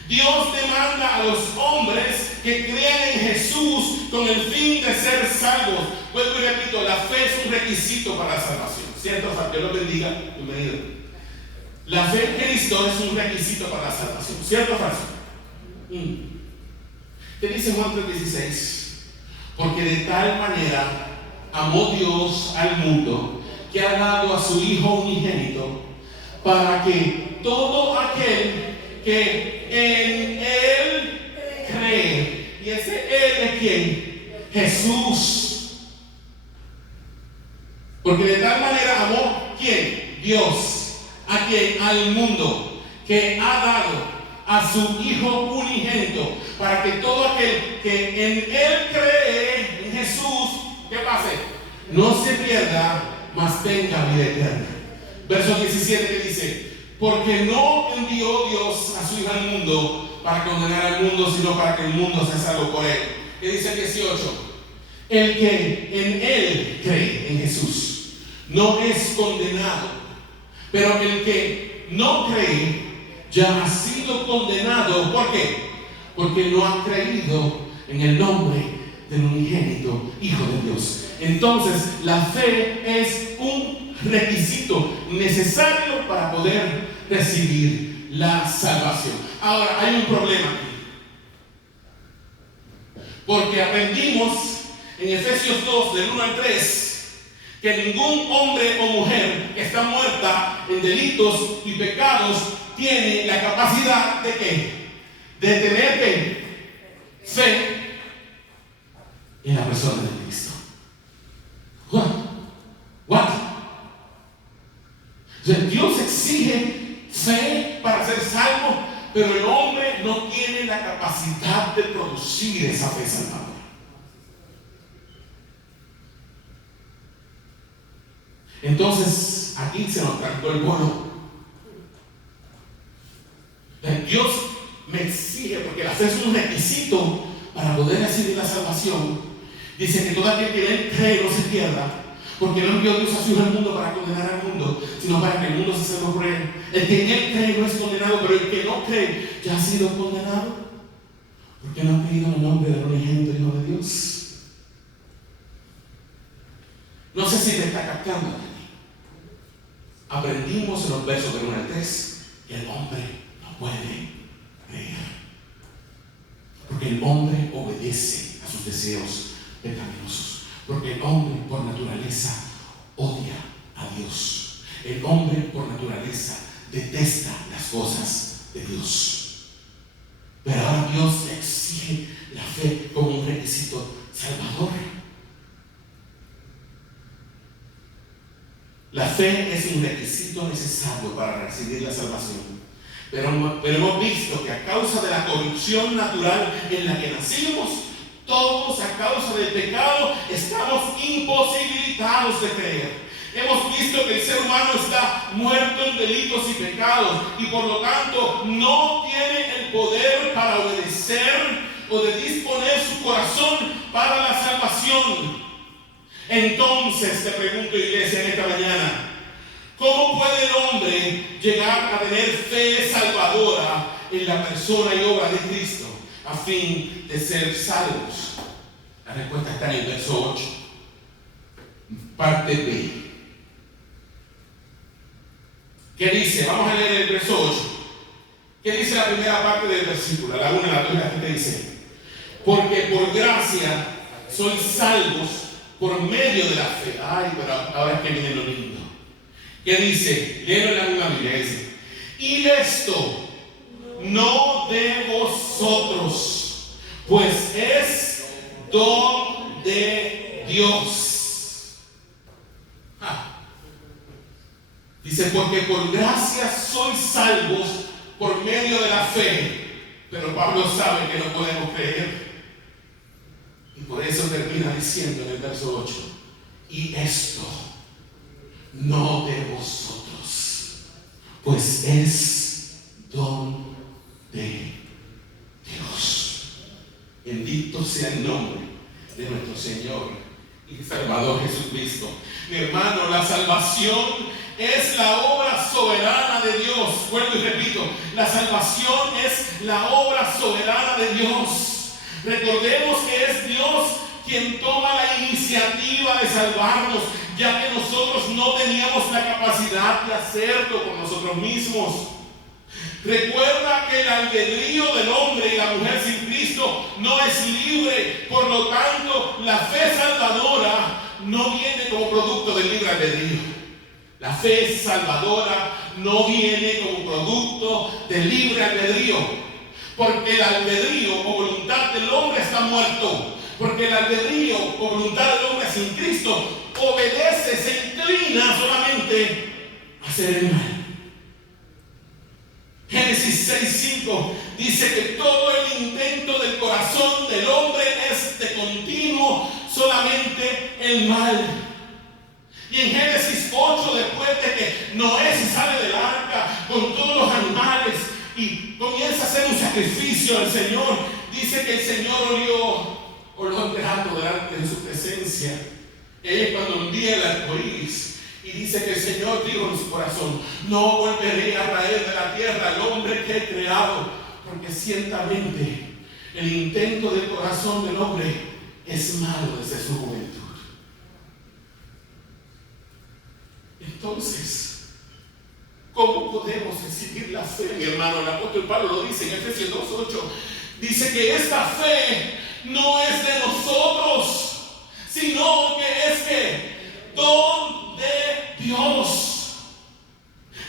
Dios demanda a los hombres que crean en Jesús con el fin de ser salvos. Vuelvo y repito, la fe es un requisito para la salvación. ¿Cierto? Dios lo bendiga. Bienvenido. La fe en Cristo es un requisito para la salvación. ¿Cierto o falso? ¿Qué dice Juan 3:16? Porque de tal manera amó Dios al mundo que ha dado a su Hijo unigénito para que todo aquel que en Él cree, y ese Él es ¿quién? Jesús. Porque de tal manera amó ¿quién? Dios. ¿A quién? Al mundo, que ha dado a su Hijo unigénito para que todo aquel que en Él cree, en Jesús, ¿qué pase? No se pierda, mas tenga vida eterna. Verso 17 que dice: porque no envió Dios a su Hijo al mundo para condenar al mundo, sino para que el mundo sea salvo por Él. ¿Qué dice el 18? El que en Él cree, en Jesús, no es condenado, pero el que no cree ya ha sido condenado. ¿Por qué? Porque no ha creído en el nombre del unigénito Hijo de Dios. Entonces, la fe es un requisito necesario para poder recibir la salvación. Ahora, hay un problema aquí. Porque aprendimos en Efesios 2, del 1 al 3, que ningún hombre o mujer que está muerta en delitos y pecados tiene la capacidad de ¿qué? De tener fe en la persona de Cristo. What? O sea, Dios exige fe para ser salvo, pero el hombre no tiene la capacidad de producir esa fe salvadora. Entonces, aquí se nos trancó el bono. Dios me exige, porque la fe es un requisito para poder recibir la salvación. Dice que todo aquel que en Él cree no se pierda, porque no envió Dios a su Hijo al mundo para condenar al mundo, sino para que el mundo se salve por Él. El que en Él cree no es condenado, pero el que no cree ya ha sido condenado, porque no ha creído en el nombre del unigénito Hijo de Dios. No sé si te está captando. Aprendimos en los versos del 1 al 3 que el hombre no puede creer, porque el hombre obedece a sus deseos pecaminosos, porque el hombre por naturaleza odia a Dios. El hombre por naturaleza detesta las cosas de Dios. Pero ahora Dios exige la fe como un requisito salvador. La fe es un requisito necesario para recibir la salvación. Pero hemos visto que a causa de la corrupción natural en la que nacimos, todos a causa del pecado estamos imposibilitados de creer. Hemos visto que el ser humano está muerto en delitos y pecados y por lo tanto no tiene el poder para obedecer o de disponer su corazón para la salvación. Entonces te pregunto, iglesia, en esta mañana, ¿cómo puede el hombre llegar a tener fe salvadora en la persona y obra de Cristo a fin de ser salvos? La respuesta está en el verso 8, parte B. ¿Qué dice? Vamos a leer el verso 8. ¿Qué dice la primera parte del versículo? La 1, la 2 y la 3 dice: porque por gracia sois salvos por medio de la fe. Ay, pero ahora es que viene lo lindo. ¿Qué dice? Léelo en la misma Biblia. Dice: y esto no de vosotros, pues es don de Dios. Dice: porque por gracia sois salvos por medio de la fe. Pero Pablo sabe que no podemos creer. Y por eso termina diciendo en el verso 8: y esto no de vosotros, pues es don de Dios. Bendito sea el nombre de nuestro Señor y Salvador Jesucristo. Mi hermano, la salvación es la obra soberana de Dios. Vuelvo y repito, la salvación es la obra soberana de Dios. Recordemos que es Dios quien toma la iniciativa de salvarnos, ya que nosotros no teníamos la capacidad de hacerlo por nosotros mismos. Recuerda que el albedrío del hombre y la mujer sin Cristo no es libre, por lo tanto la fe salvadora no viene como producto del libre albedrío. La fe salvadora no viene como producto del libre albedrío, porque el albedrío o voluntad del hombre está muerto, porque el albedrío o voluntad del hombre sin Cristo obedece, se inclina solamente a hacer el mal. Génesis 6:5 dice que todo el intento del corazón del hombre es de continuo solamente el mal. Y en Génesis 8, después de que Noé se sale del arca con todos los animales y comienza a hacer un sacrificio al Señor, dice que el Señor olió olor grato delante de su presencia. Es cuando hundía el arco iris. Y dice que el Señor dijo en su corazón: no volveré a traer de la tierra al hombre que he creado, porque ciertamente el intento del corazón del hombre es malo desde su juventud. Entonces, ¿cómo podemos recibir la fe, mi hermano? El apóstol Pablo lo dice en Efesios 2:8. Dice que esta fe no es de nosotros, sino que es que don de Dios.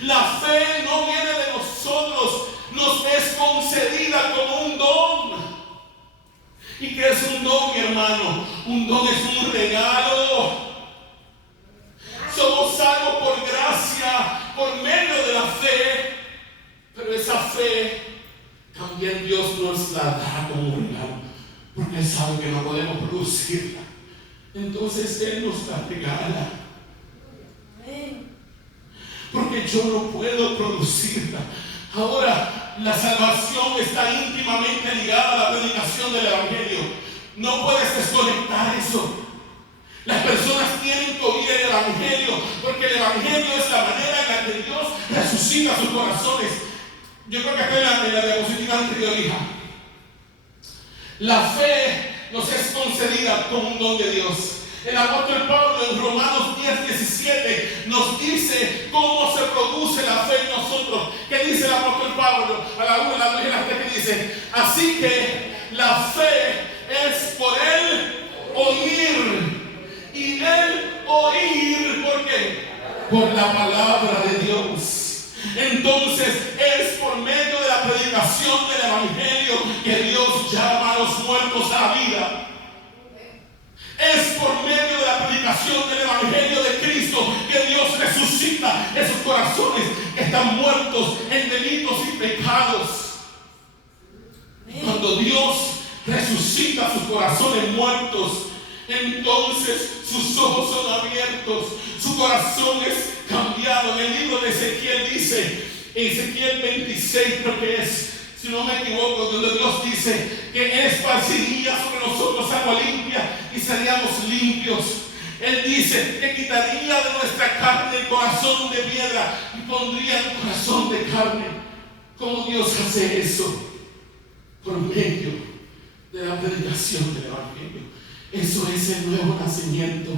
La fe no viene de nosotros, nos es concedida como un don. ¿Y qué es un don, mi hermano? Un don es un regalo. Somos salvos por gracia, por medio de la fe, pero esa fe también Dios nos la da como un regalo, porque Él sabe que no podemos producirla. Entonces Él nos la regala, porque yo no puedo producirla. Ahora, la salvación está íntimamente ligada a la predicación del Evangelio. No puedes desconectar eso. Las personas tienen que oír el Evangelio, porque el Evangelio es la manera en la que Dios resucita sus corazones. Yo creo que acá en la diapositiva anterior, hija, la fe nos es concedida como un don de Dios. El apóstol Pablo en Romanos 10:17 nos dice cómo se produce la fe en nosotros. ¿Qué dice el apóstol Pablo? A la 1, a la 2 y a la 3 que dice: así que la fe es por el oír, y el oír, ¿por qué? Por la palabra de Dios. Entonces es por medio de la predicación del Evangelio que Dios llama a los muertos a la vida. Es por medio de la predicación del Evangelio de Cristo que Dios resucita esos corazones que están muertos en delitos y pecados. Cuando Dios resucita sus corazones muertos, entonces sus ojos son abiertos, su corazón es cambiado. En el libro de Ezequiel dice, en Ezequiel 26 creo que es, si no me equivoco, donde Dios dice que Él esparciría sobre nosotros agua limpia y seríamos limpios. Él dice que quitaría de nuestra carne el corazón de piedra y pondría un corazón de carne. ¿Cómo Dios hace eso? Por medio de la predicación del Evangelio. Eso es el nuevo nacimiento.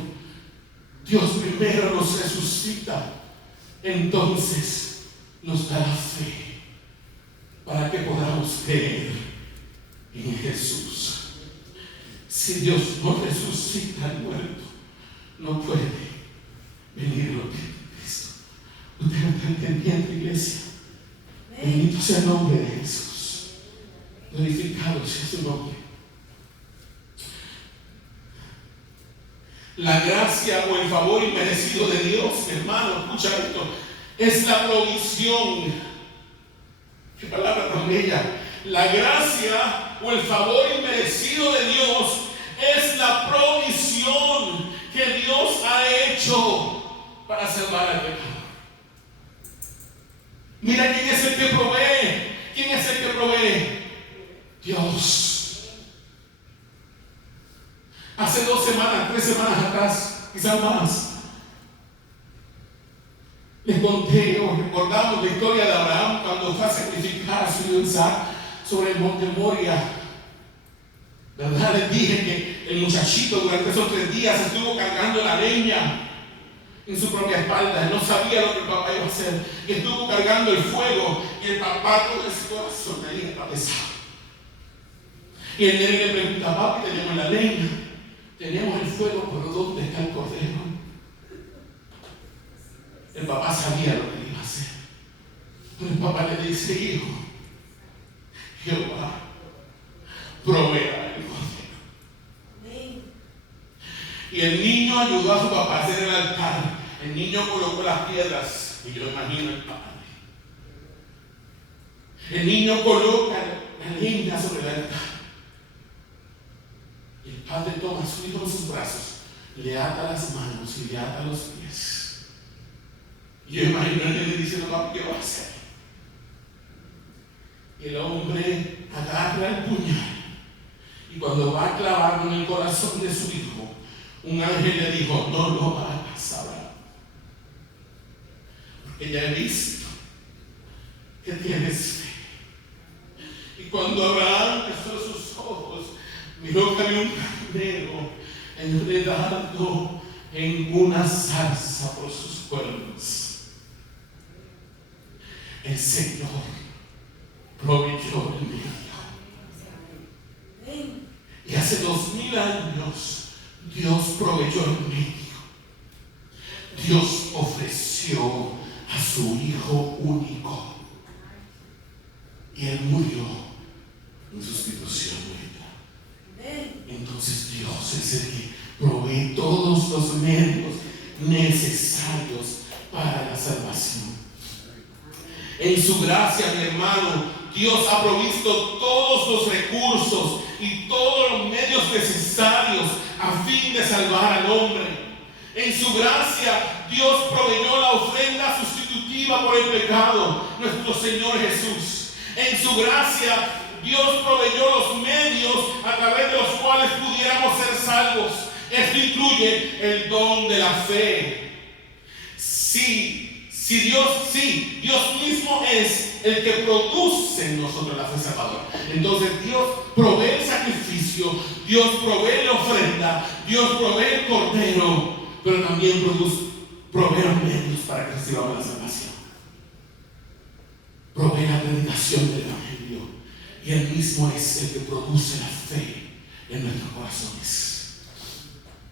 Dios primero nos resucita, entonces nos da la fe para que podamos creer en Jesús. Si Dios no resucita al muerto, no puede venir lo que es Cristo. Usted no está entendiendo, iglesia. Bendito sea el nombre de Jesús. Glorificado sea su nombre. La gracia o el favor inmerecido de Dios, hermano, escucha esto, es la provisión. Qué palabra tan bella. La gracia o el favor inmerecido de Dios es la provisión que Dios ha hecho para salvar al pecador. Mira quién es el que provee. ¿Quién es el que provee? Dios. Hace 2 semanas, 3 semanas atrás, quizás más, les conté o recordamos la historia de Abraham cuando fue a sacrificar a su hijo Isaac sobre el monte Moria. ¿Verdad? Les dije que el muchachito durante esos 3 días estuvo cargando la leña en su propia espalda. Él no sabía lo que el papá iba a hacer. Y estuvo cargando el fuego y el papá todo ese corazón ahí está pesado. Y el nene le pregunta: papi, tenemos la leña, tenemos el fuego, pero ¿dónde está el cordero? El papá sabía lo que iba a hacer. Pero el papá le dice: hijo, Jehová proveerá el cordero. Y el niño ayudó a su papá a hacer el altar. El niño colocó las piedras, y yo imagino el padre. El niño coloca la leña sobre el altar. Y el padre toma a su hijo en sus brazos, le ata las manos y le ata los pies. Y yo imagino a él diciendo: papi, ¿qué va a hacer? Y el hombre agarra el puñal. Y cuando va a clavarlo en el corazón de su hijo, un ángel le dijo: no lo hagas, Abraham, porque ya he visto que tienes fe. Y cuando Abraham alzó sus ojos, miró que había un carnero enredado en una zarza por sus cuernos. El Señor proveyó el medio. Y hace 2000 años Dios proveyó el medio. Dios ofreció a su Hijo único. Y Él murió en sustitución nuestra. Entonces Dios es el que provee todos los medios necesarios para la salvación. En su gracia, mi hermano, Dios ha provisto todos los recursos y todos los medios necesarios a fin de salvar al hombre. En su gracia, Dios proveyó la ofrenda sustitutiva por el pecado, nuestro Señor Jesús. En su gracia, Dios proveyó los medios a través de los cuales pudiéramos ser salvos. Esto incluye el don de la fe. Dios mismo es el que produce en nosotros la fe salvadora. Entonces Dios provee el sacrificio, Dios provee la ofrenda, Dios provee el cordero, pero también provee los medios para que recibamos la salvación. Provee la predicación del Evangelio, y Él mismo es el que produce la fe en nuestros corazones.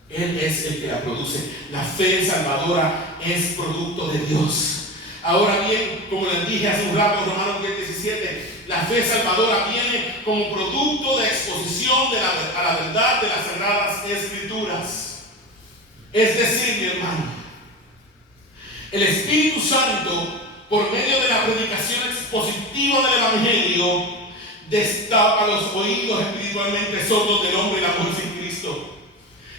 Él es el que la produce. La fe salvadora es producto de Dios. Ahora bien, como les dije hace un rato, Romanos 10:17, la fe salvadora viene como producto de exposición a la verdad de las Sagradas Escrituras. Es decir, mi hermano, el Espíritu Santo, por medio de la predicación expositiva del Evangelio, destapa los oídos espiritualmente sordos del hombre y la mujer sin Cristo.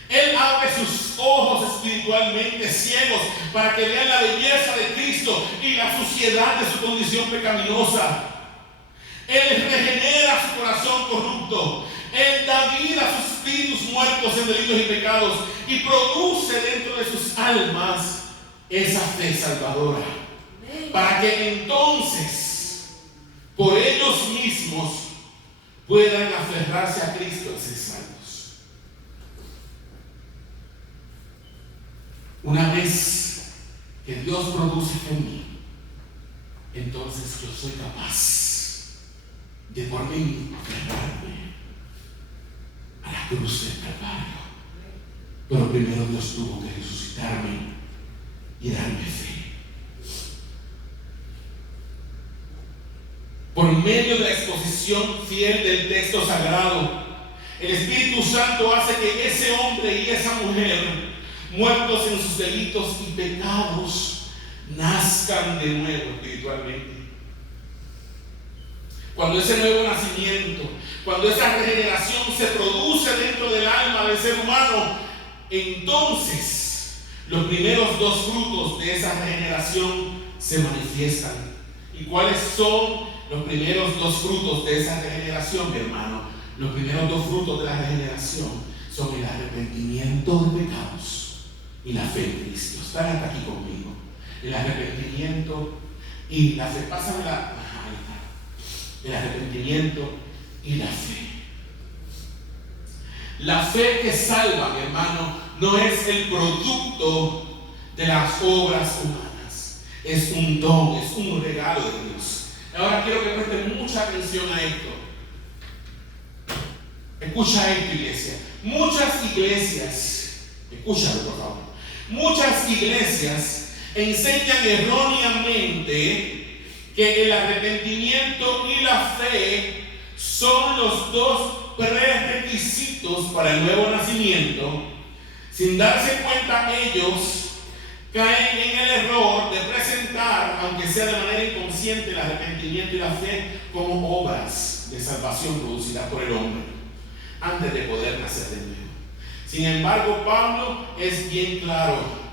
Él abre sus ojos espiritualmente ciegos para que vean la belleza de Cristo y la suciedad de su condición pecaminosa. Él regenera su corazón corrupto. Él da vida a sus espíritus muertos en delitos y pecados y produce dentro de sus almas esa fe salvadora, para que entonces por ellos mismos puedan aferrarse a Cristo y ser salvos. Una vez que Dios produce fe en mí, entonces yo soy capaz de por mí aferrarme a la cruz del Calvario. Pero primero Dios tuvo que resucitarme y darme fe. Por medio de la exposición fiel del texto sagrado, el Espíritu Santo hace que ese hombre y esa mujer, muertos en sus delitos y pecados, nazcan de nuevo espiritualmente. Cuando ese nuevo nacimiento, cuando esa regeneración se produce dentro del alma del ser humano, entonces los primeros dos frutos de esa regeneración se manifiestan. ¿Y cuáles son los primeros dos frutos de esa regeneración, mi hermano? Los primeros dos frutos de la regeneración son el arrepentimiento de pecados y la fe en Cristo. Están hasta aquí conmigo. El arrepentimiento y la fe. Pásame la. El arrepentimiento y la fe. La fe que salva, mi hermano, no es el producto de las obras humanas. Es un don, es un regalo de Dios. Ahora quiero que presten mucha atención a esto. Escucha esto, iglesia. Muchas iglesias, escúchalo por favor. Muchas iglesias enseñan erróneamente que el arrepentimiento y la fe son los dos prerequisitos para el nuevo nacimiento. Sin darse cuenta, ellos caen en el error de presentar, aunque sea de manera inconsciente, el arrepentimiento y la fe como obras de salvación producidas por el hombre antes de poder nacer de nuevo. Sin embargo, Pablo es bien claro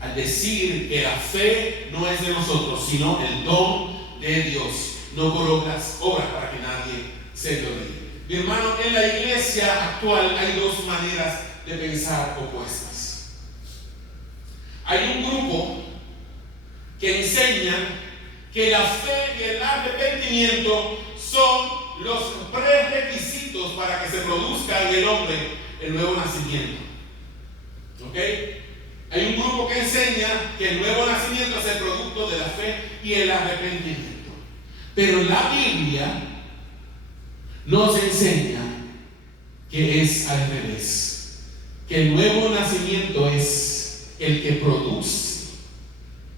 al decir que la fe no es de nosotros, sino el don de Dios, no por obras para que nadie se gloríe. Mi hermano, en la iglesia actual hay dos maneras de pensar opuestas. Hay un grupo que enseña que la fe y el arrepentimiento son los prerequisitos para que se produzca en el hombre el nuevo nacimiento. ¿Ok? Hay un grupo que enseña que el nuevo nacimiento es el producto de la fe y el arrepentimiento. Pero la Biblia nos enseña que es al revés. Que el nuevo nacimiento es el que produce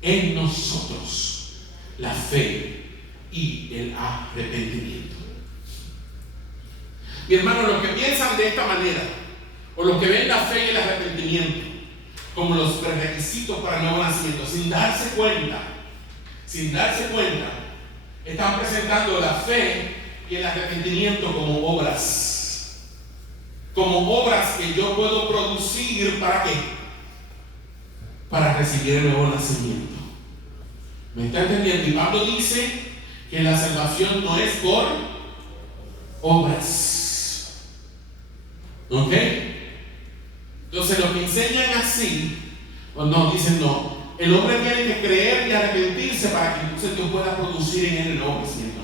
en nosotros la fe y el arrepentimiento. Mi hermano, los que piensan de esta manera, o los que ven la fe y el arrepentimiento como los prerequisitos para el nuevo nacimiento, sin darse cuenta, están presentando la fe y el arrepentimiento como obras que yo puedo producir. ¿Para qué? Para recibir el nuevo nacimiento. ¿Me está entendiendo? Y Pablo dice que la salvación no es por obras. ¿Ok? Entonces los que enseñan así, o no, dicen no. El hombre tiene que creer y arrepentirse para que entonces Dios pueda producir en él el nuevo nacimiento.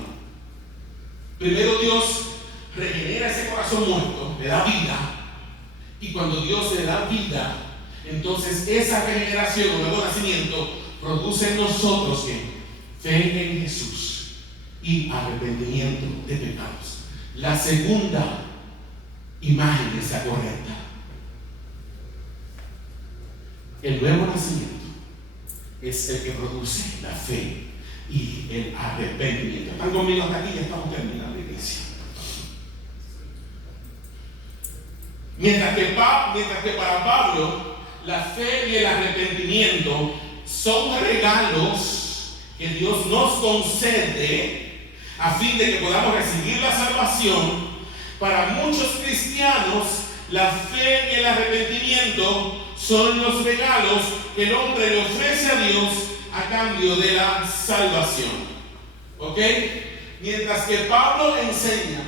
Primero Dios regenera ese corazón muerto, le da vida. Y cuando Dios le da vida, entonces esa regeneración o nuevo nacimiento produce en nosotros fe en Jesús y arrepentimiento de pecados. La segunda imagen que sea correcta. El nuevo nacimiento es el que produce la fe y el arrepentimiento. ¿Están conmigo hasta aquí? Ya estamos terminando, iglesia. Mientras que para Pablo la fe y el arrepentimiento son regalos que Dios nos concede a fin de que podamos recibir la salvación, para muchos cristianos la fe y el arrepentimiento son los regalos que el hombre le ofrece a Dios a cambio de la salvación. ¿Ok? Mientras que Pablo enseña,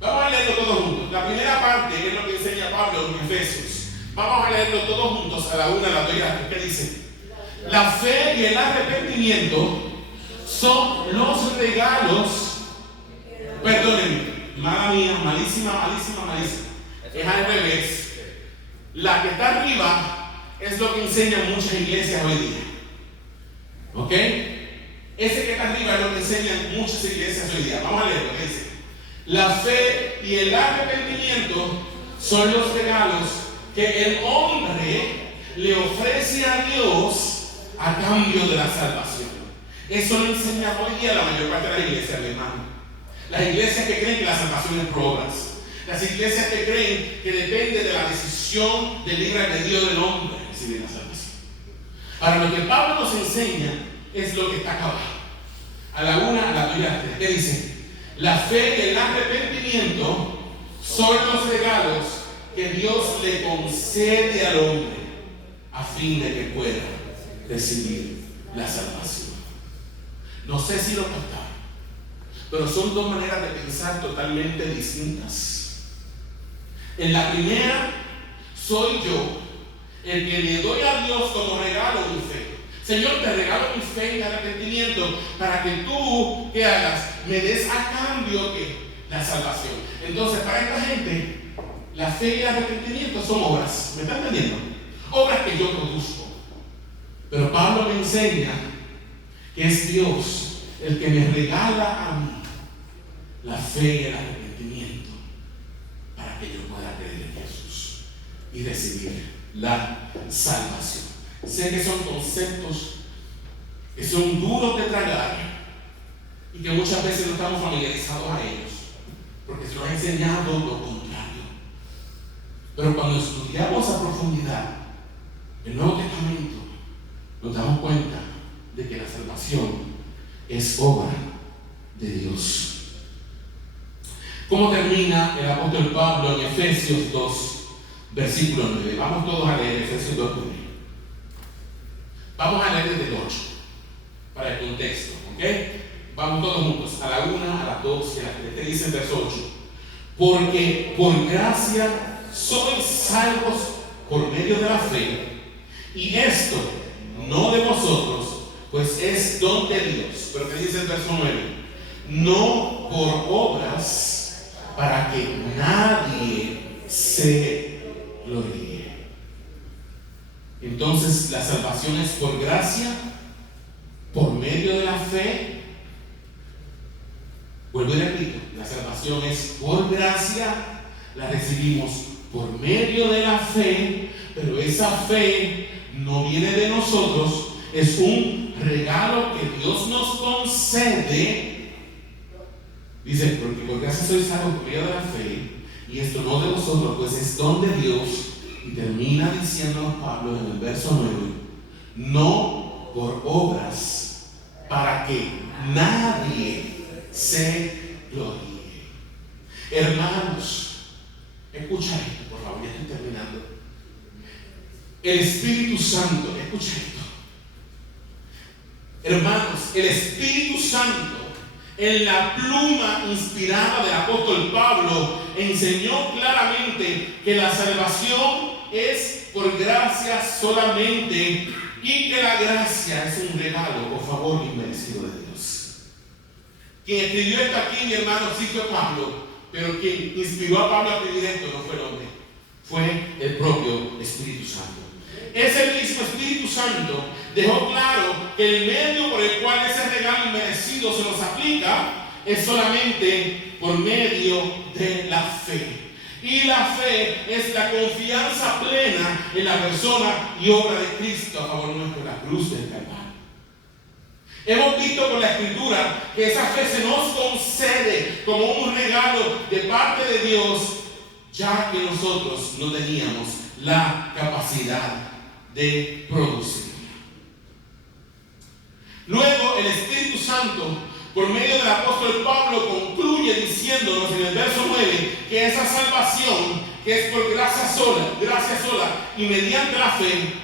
vamos a leerlo todos juntos. La primera parte es lo que enseña Pablo en Efesios. Vamos a leerlo todos juntos a la una, a la dos y a la tres. ¿Qué dice? La fe y el arrepentimiento son los regalos. Perdónenme, mala mía, malísima. Es al revés. La que está arriba es lo que enseñan muchas iglesias hoy día. ¿Ok? Ese que está arriba es lo que enseñan muchas iglesias hoy día. Vamos a leerlo. ¿Qué dice? La fe y el arrepentimiento son los regalos que el hombre le ofrece a Dios a cambio de la salvación. Eso lo enseña hoy día la mayor parte de las iglesias, mi hermano. Las iglesias que creen que la salvación es por obras. Las iglesias que creen que depende de la decisión del libre albedrío del hombre recibir la salvación. Ahora, lo que Pablo nos enseña es lo que está acá abajo. A la una, a la dos y a la tres. ¿Qué dice? La fe y el arrepentimiento son los regalos que Dios le concede al hombre a fin de que pueda recibir la salvación. No sé si lo captaron, pero son dos maneras de pensar totalmente distintas. En la primera, soy yo el que le doy a Dios como regalo mi fe. Señor, te regalo mi fe y arrepentimiento para que tú, ¿qué hagas? Me des a cambio que la salvación. Entonces, para esta gente, la fe y el arrepentimiento son obras. ¿Me están entendiendo? Obras que yo produzco. Pero Pablo me enseña que es Dios el que me regala a mí la fe y el arrepentimiento para que yo pueda creer en Jesús y recibir la salvación. Sé que son conceptos que son duros de tragar y que muchas veces no estamos familiarizados a ellos porque se nos ha enseñado lo contrario. Pero cuando estudiamos a profundidad el Nuevo Testamento, nos damos cuenta de que la salvación es obra de Dios. ¿Cómo termina el apóstol Pablo en Efesios 2, versículo 9? Vamos todos a leer Efesios 2, 9. Vamos a leer desde el 8 para el contexto, ¿ok? Vamos todos juntos, a la 1, a las 2 y a las 3. ¿Qué dice el verso 8? Porque por gracia sois salvos por medio de la fe, y esto no de vosotros, pues es don de Dios. Pero ¿qué dice el verso 9? No por obras, para que nadie se gloríe. Entonces la salvación es por gracia, por medio de la fe. Vuelvo y repito, la salvación es por gracia, la recibimos por medio de la fe, pero esa fe no viene de nosotros, es un regalo que Dios nos concede. Dice, porque por gracia sois salvos por medio de la fe, y esto no de vosotros, pues es don de Dios. Y termina diciendo Pablo en el verso 9, no por obras, para que nadie se gloríe. Hermanos, escucha esto, por favor, ya estoy terminando. El Espíritu Santo, escucha esto. Hermanos, el Espíritu Santo, en la pluma inspirada del apóstol Pablo, enseñó claramente que la salvación es por gracia solamente y que la gracia es un regalo o favor inmerecido de Dios. Quien escribió esto aquí, mi hermano, sí fue Pablo, pero quien inspiró a Pablo a escribir esto no fue el hombre, fue el propio Espíritu Santo. Ese mismo Espíritu Santo dejó claro que el medio por el cual ese regalo inmerecido se nos aplica es solamente por medio de la fe. Y la fe es la confianza plena en la persona y obra de Cristo a favor nuestro en la cruz del Calvario. Hemos visto con la Escritura que esa fe se nos concede como un regalo de parte de Dios, ya que nosotros no teníamos la capacidad de producirla. Luego el Espíritu Santo, por medio del apóstol Pablo, concluye diciéndonos en el verso 9 que esa salvación, que es por gracia sola y mediante la fe,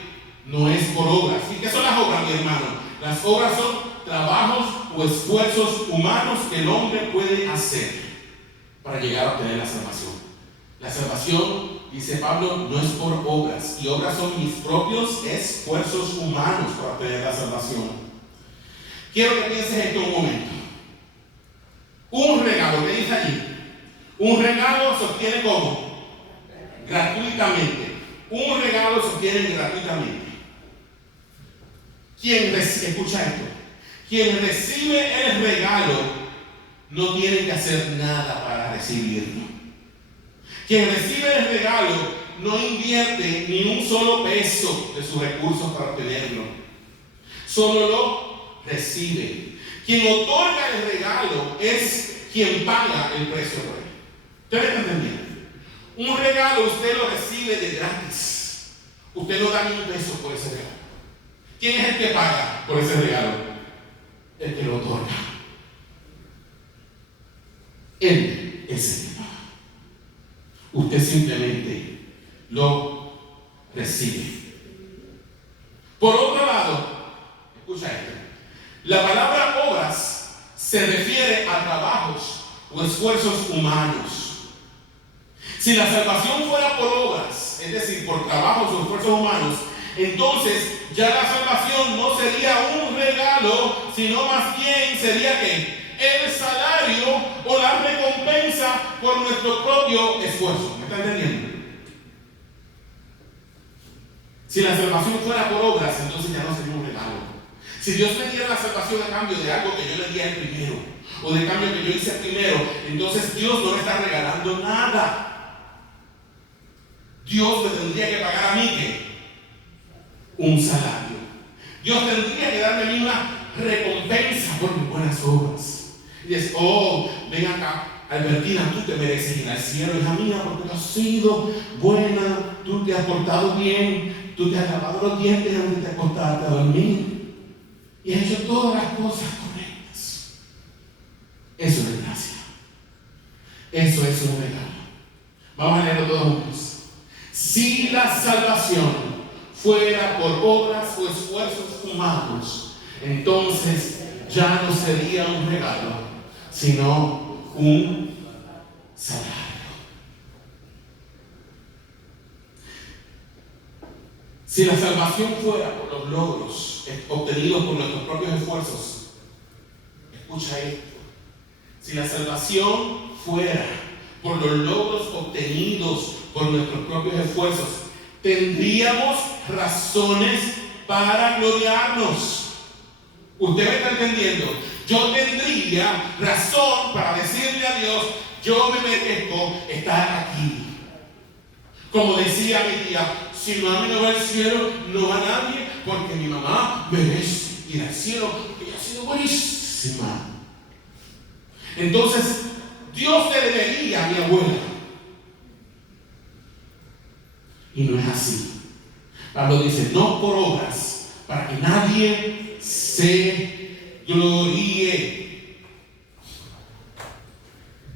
no es por obras. ¿Y qué son las obras, mi hermano? Las obras son trabajos o esfuerzos humanos que el hombre puede hacer para llegar a obtener la salvación. La salvación, dice Pablo, no es por obras, y obras son mis propios esfuerzos humanos para obtener la salvación. Quiero que pienses esto un momento. Un regalo, ¿qué dice allí? Un regalo se obtiene ¿cómo? Gratuitamente. Un regalo se obtiene gratuitamente. Escucha esto. Quien recibe el regalo no tiene que hacer nada para recibirlo. Quien recibe el regalo no invierte ni un solo peso de sus recursos para obtenerlo. Solo lo recibe. Quien otorga el regalo es quien paga el precio por él. ¿Ustedes están entendiendo? Un regalo usted lo recibe de gratis. Usted no da ni un peso por ese regalo. ¿Quién es el que paga por ese regalo? El que lo otorga. Él es el que paga. Usted simplemente lo recibe. Por otro lado, escucha esto. La palabra obras se refiere a trabajos o esfuerzos humanos. Si la salvación fuera por obras, es decir, por trabajos o esfuerzos humanos, entonces ya la salvación no sería un regalo, sino más bien sería ¿qué? El salario o la recompensa por nuestro propio esfuerzo. ¿Me está entendiendo? Si la salvación fuera por obras, entonces ya no sería un regalo. Si Dios me diera la salvación a cambio de algo que yo le di a él primero, o de cambio que yo hice primero, entonces Dios no me está regalando nada. Dios me tendría que pagar a mí ¿qué? Un salario. Dios tendría que darme a mí una recompensa por mis buenas obras. Y es, ven acá, Albertina, tú te mereces ir al cielo, hija mía, porque tú has sido buena, tú te has portado bien, tú te has lavado los dientes antes de acostarte a dormir. Y has hecho todas las cosas correctas. Eso es gracia. Eso es un regalo. Vamos a leerlo todos juntos. Si la salvación fuera por obras o esfuerzos humanos, entonces ya no sería un regalo, sino un salario. Si la salvación fuera por los logros obtenidos por nuestros propios esfuerzos, escucha esto. Si la salvación fuera por los logros obtenidos por nuestros propios esfuerzos, tendríamos razones para gloriarnos. ¿Usted me está entendiendo? Yo tendría razón para decirle a Dios, yo me merezco estar aquí. Como decía mi tía, si mami no va al cielo, no va nadie, porque mi mamá merece ir al cielo, porque ella ha sido buenísima. Entonces, Dios le debería a mi abuela. Y no es así. Pablo dice, no por obras, para que nadie se gloríe.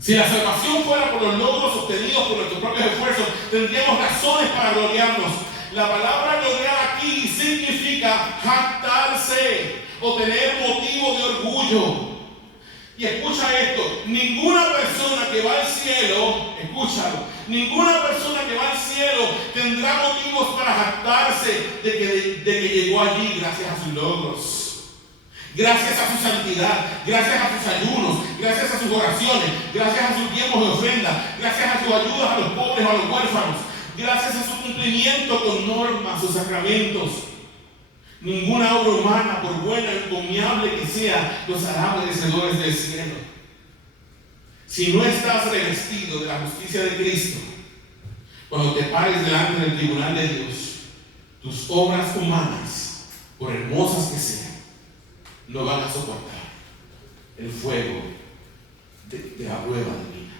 Si la salvación fuera por los logros obtenidos por nuestros propios esfuerzos, tendríamos razones para gloriarnos. La palabra gloriar aquí significa jactarse o tener motivo de orgullo. Y escucha esto, ninguna persona que va al cielo, escúchalo, ninguna persona que va al cielo tendrá motivos para jactarse de que llegó allí gracias a sus logros. Gracias a su santidad, gracias a sus ayunos, gracias a sus oraciones, gracias a sus tiempos de ofrenda, gracias a sus ayudas a los pobres o a los huérfanos, gracias a su cumplimiento con normas o sacramentos. Ninguna obra humana, por buena y encomiable que sea, los hará merecedores del cielo. Si no estás revestido de la justicia de Cristo, Cuando te pares delante del tribunal de Dios, tus obras humanas, por hermosas que sean, no van a soportar el fuego de la prueba divina.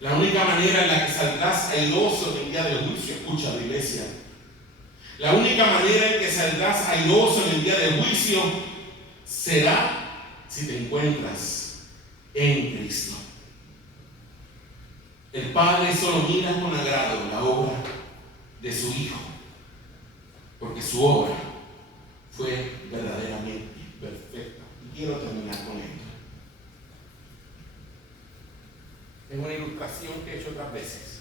La única manera en la que saldrás airoso en el día del juicio, escucha la iglesia, la única manera en que saldrás airoso en el día del juicio será si te encuentras en Cristo. El Padre solo mira con agrado la obra de su Hijo, porque su obra fue verdaderamente perfecta. Y quiero terminar con esto. Es una ilustración que he hecho otras veces.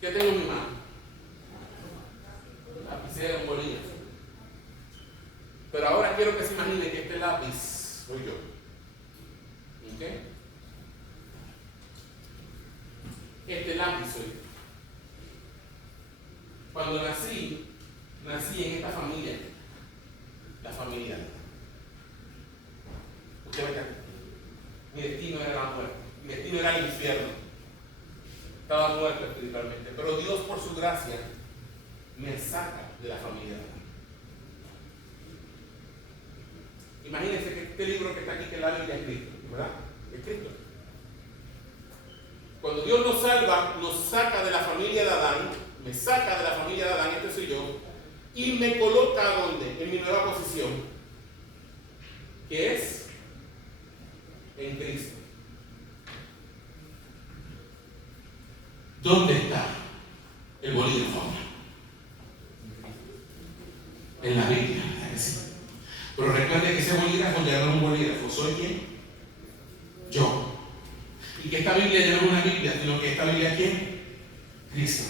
¿Qué tengo en mi mano? Lapicero, un bolígrafo. Pero ahora quiero que se imagine que este lápiz soy yo. ¿Ok? Este lápiz soy yo. Cuando nací en esta familia, la familia. Usted ve acá. Mi destino era la muerte, mi destino era el infierno. Estaba muerto espiritualmente, pero Dios por su gracia me saca de la familia. Imagínense que este libro que está aquí, que la Biblia es Cristo, ¿verdad? Es Cristo. Cuando Dios nos salva, nos saca de la familia de Adán, me saca de la familia de Adán, este soy yo, y me coloca ¿dónde? En mi nueva posición, que es en Cristo. ¿Dónde está el bolígrafo ahora? En la Biblia, ¿verdad que sí? Pero recuerde que ese bolígrafo ya no es un bolígrafo, ¿soy quién? Yo. Y que esta Biblia ya no es una Biblia, sino que esta Biblia es ¿quién? Cristo.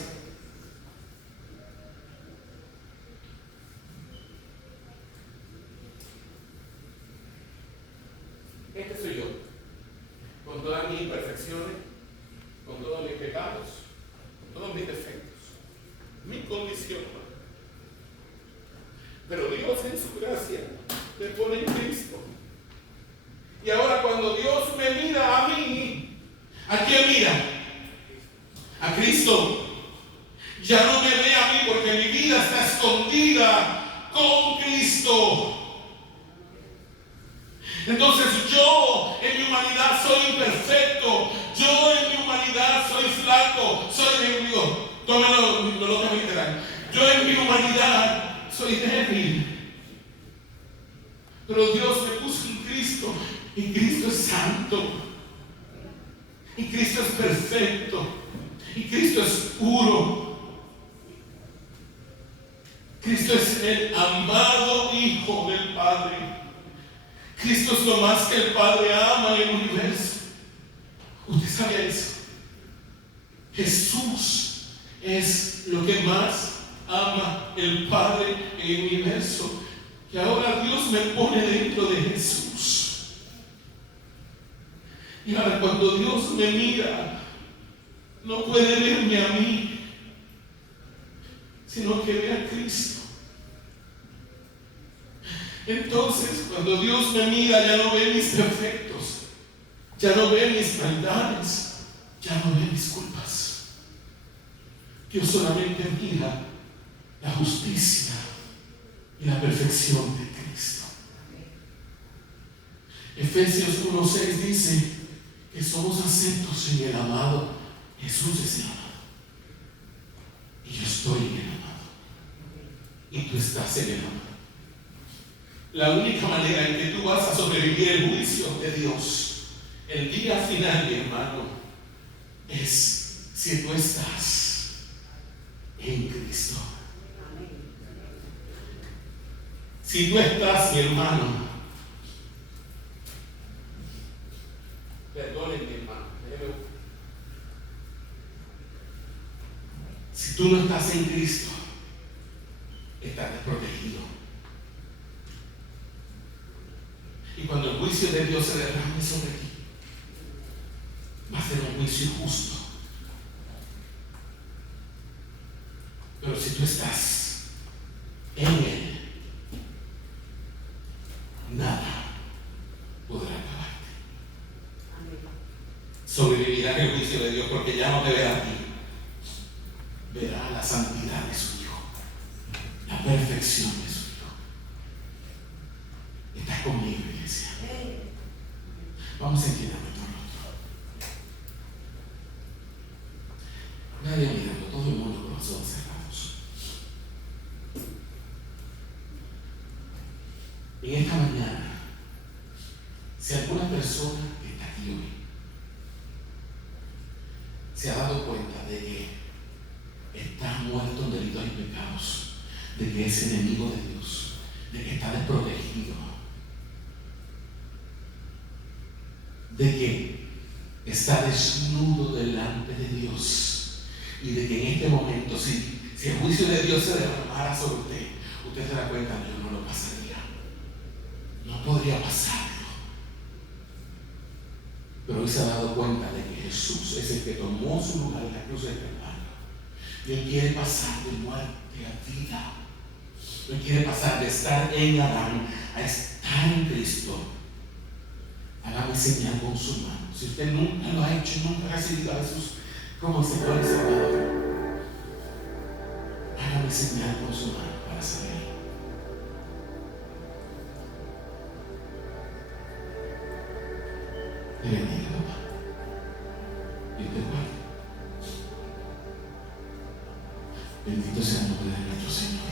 Este soy yo, con todas mis imperfecciones, con todos mis pecados, con todos mis defectos, mi condición. Pero Dios en su gracia me pone en Cristo. Y ahora cuando Dios me mira a mí, ¿a quién mira? A Cristo. Ya no me ve a mí porque mi vida está escondida con Cristo. Entonces yo en mi humanidad soy imperfecto, yo en mi humanidad soy flaco, soy enemigo. Tómalo, no lo tomo literal. Yo en mi humanidad soy débil. Pero Dios me puso en Cristo, y Cristo es santo, y Cristo es perfecto, y Cristo es puro. Cristo es el amado Hijo del Padre. Cristo es lo más que el Padre ama en el universo. ¿Usted sabe eso? Jesús es lo que más ama el Padre en el universo. Y ahora Dios me pone dentro de Jesús. Y ahora cuando Dios me mira, no puede verme a mí, sino que ve a Cristo. Entonces, cuando Dios me mira, ya no ve mis defectos, ya no ve mis maldades, ya no ve mis culpas. Dios solamente mira la justicia y la perfección de Cristo. Efesios 1:6 dice que somos aceptos en el amado. Jesús es el amado. Y yo estoy en el amado. Y tú estás en el amado. La única manera en que tú vas a sobrevivir el juicio de Dios, el día final, mi hermano, es si tú estás en Cristo. Si tú estás, mi hermano, perdónenme, hermano, si tú no estás en Cristo, estás desprotegido. Y cuando el juicio de Dios se derrame sobre ti, va a ser un juicio justo. Pero si tú estás en Él, nada podrá acabarte. sobrevivirá el juicio de Dios, porque ya no te verá a ti, verá la santidad de su Hijo, la perfección de su Hijo. ¿Estás conmigo, iglesia? Vamos a inclinar nuestro rostro. Nadie mirando, todo el mundo con los ojos cerrados. En esta mañana, si alguna persona que está aquí hoy se ha dado cuenta de que está muerto en delitos y pecados, de que es enemigo de Dios, de que está desprotegido, de que está desnudo delante de Dios, y de que en este momento, si el juicio de Dios se derramara sobre usted se da cuenta de que no lo pasaría, no podría pasarlo. Pero hoy se ha dado cuenta de que Jesús es el que tomó su lugar en la cruz del Calvario, y Él quiere pasar de muerte a vida. Él quiere pasar de estar en Adán a estar en Cristo. Hágame señal con su mano. Si usted nunca lo ha hecho, nunca ha recibido a Jesús como Señor y Salvador, hágame señal con su mano para saber. Te bendiga, papá. Y te guarde. Bendito sea el nombre de nuestro Señor.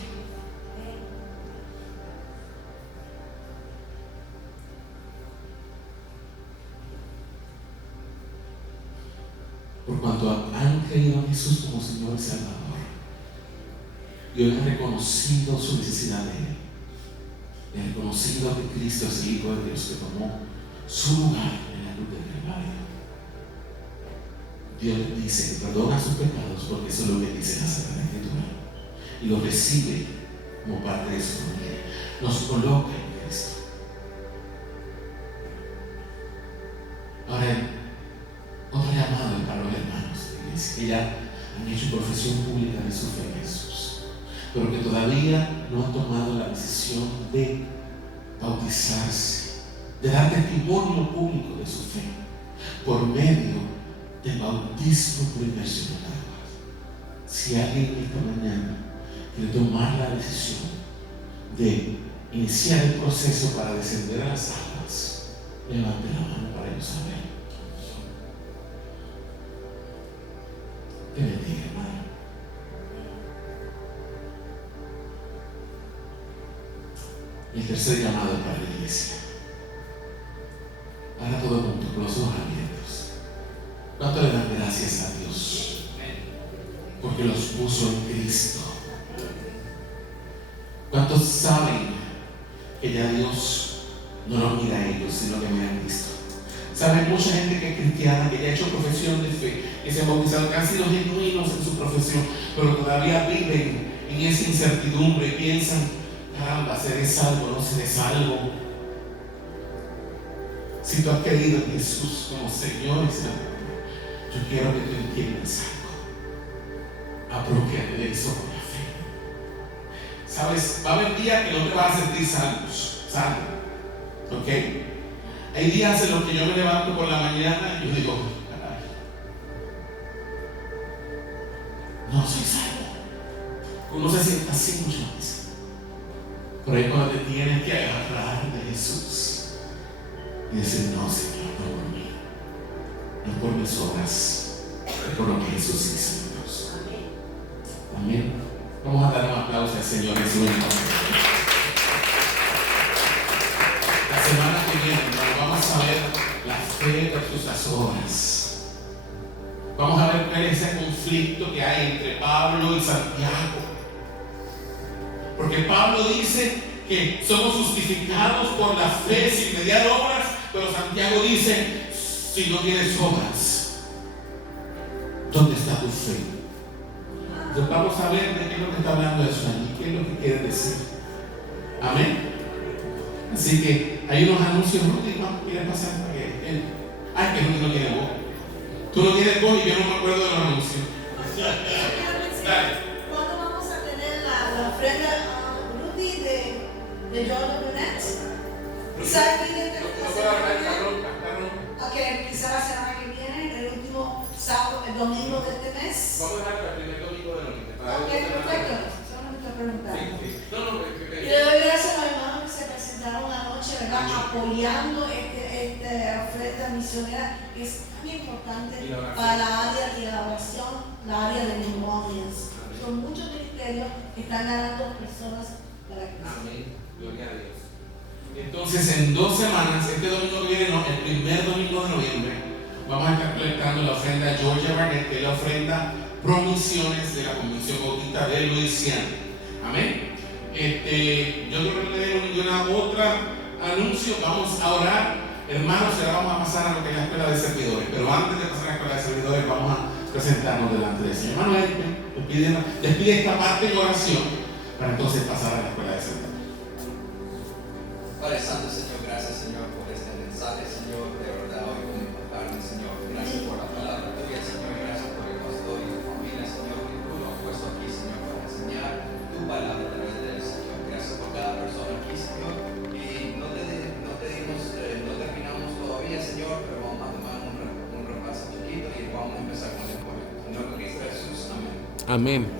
Por cuanto han creído en Jesús como Señor y Salvador, y hoy han reconocido su necesidad de Él, y han reconocido que Cristo es el Hijo de Dios que tomó su lugar en la cruz del Calvario, Dios les dice que perdona sus pecados, porque eso es lo que dice la Sagrada Escritura, y lo recibe como parte de su familia, nos coloca en Cristo. Ahora, otro llamado para los hermanos que ya han hecho profesión pública de su fe en Jesús, pero que todavía no han tomado la decisión de bautizarse, de dar testimonio público de su fe por medio del bautismo por inmersión en agua. Si alguien esta mañana quiere tomar la decisión de iniciar el proceso para descender a las aguas, levante la mano para ellos saber. Te bendiga, hermano. El tercer llamado para la iglesia. Para todo el mundo, con los ojos abiertos. ¿Cuánto le dan gracias a Dios? Porque los puso en Cristo. ¿Cuántos saben que ya Dios no los mira a ellos, sino que mira a Cristo? Saben mucha gente que es cristiana, que ya ha hecho profesión de fe, que se han bautizado, que han sido genuinos en su profesión, pero todavía viven en esa incertidumbre y piensan, caramba, ¿seré salvo o no seré salvo? Si tú has creído en Jesús como Señor y Salvador, yo quiero que tú entiendas algo. Apropiate de eso con la fe. Sabes, va a haber días que no te vas a sentir salvo, ¿ok? Hay días en los que yo me levanto por la mañana y yo digo, caray, no soy salvo. Uno se siente así muchas veces. Pero ahí cuando te tienes que agarrar de Jesús y decir, no, Señor, no por mí, no por mis obras, es por lo que Jesús hizo en Dios. Amén. Vamos a dar un aplauso al Señor Jesús. La semana que viene vamos a ver la fe versus las obras. Vamos a ver ese conflicto que hay entre Pablo y Santiago. Porque Pablo dice que somos justificados por la fe sin mediar obras, pero Santiago dice, si no tienes obras, ¿dónde está tu fe? Entonces vamos a ver de qué es lo que está hablando eso allí, qué es lo que quiere decir. Amén. Así que hay unos anuncios. Rudy, ¿no? ¿Quieres pasar para que él? Ay, que Rudy no tiene voz. Tú no tienes voz y yo no me acuerdo de los anuncios. Dale. ¿Cuándo vamos a tener la ofrenda Rudy de John Brunet? ¿Sabes quién es? No puedo hablar, está ronca. Ok, quizá la semana que viene. domingo de este mes. Vamos a dejar para el primer domingo de noviembre. Ok, perfecto. Solamente estoy preguntando. Sí. No, Y le doy gracias a los hermanos que se presentaron anoche, ¿verdad? Apoyando esta oferta misionera que es muy importante Y la oración. para la área de la oración, la área de New Orleans. Son muchos ministerios que están ganando personas para Cristo. Amén. Gloria a Dios. Entonces, en 2 semanas, este domingo que viene, no, el primer domingo de noviembre, vamos a estar colectando la ofrenda Georgia Barnett, que es la ofrenda Promisiones de la Convención Bautista de Luisiana. Amén. Yo creo que no tenemos ninguna otra anuncio. Vamos a orar, hermanos, y ahora vamos a pasar a lo que es la escuela de servidores. Pero antes de pasar a la escuela de servidores, vamos a presentarnos delante del Señor. Hermano, despide esta parte en oración para entonces pasar a la escuela de servidores. Padre Santo, Señor, gracias, Señor, por este mensaje, Señor, de verdad, hoy con impactarme, Señor. Gracias por la palabra tuya, Señor, gracias por el pastor y tu familia, Señor, que tú nos has puesto aquí, Señor, para enseñar tu palabra a través de él, Señor. Gracias por cada persona aquí, Señor. Y no terminamos todavía, Señor, pero vamos a tomar un repaso chiquito y vamos a empezar con el pueblo. En nombre de Cristo Jesús, amén. Amén.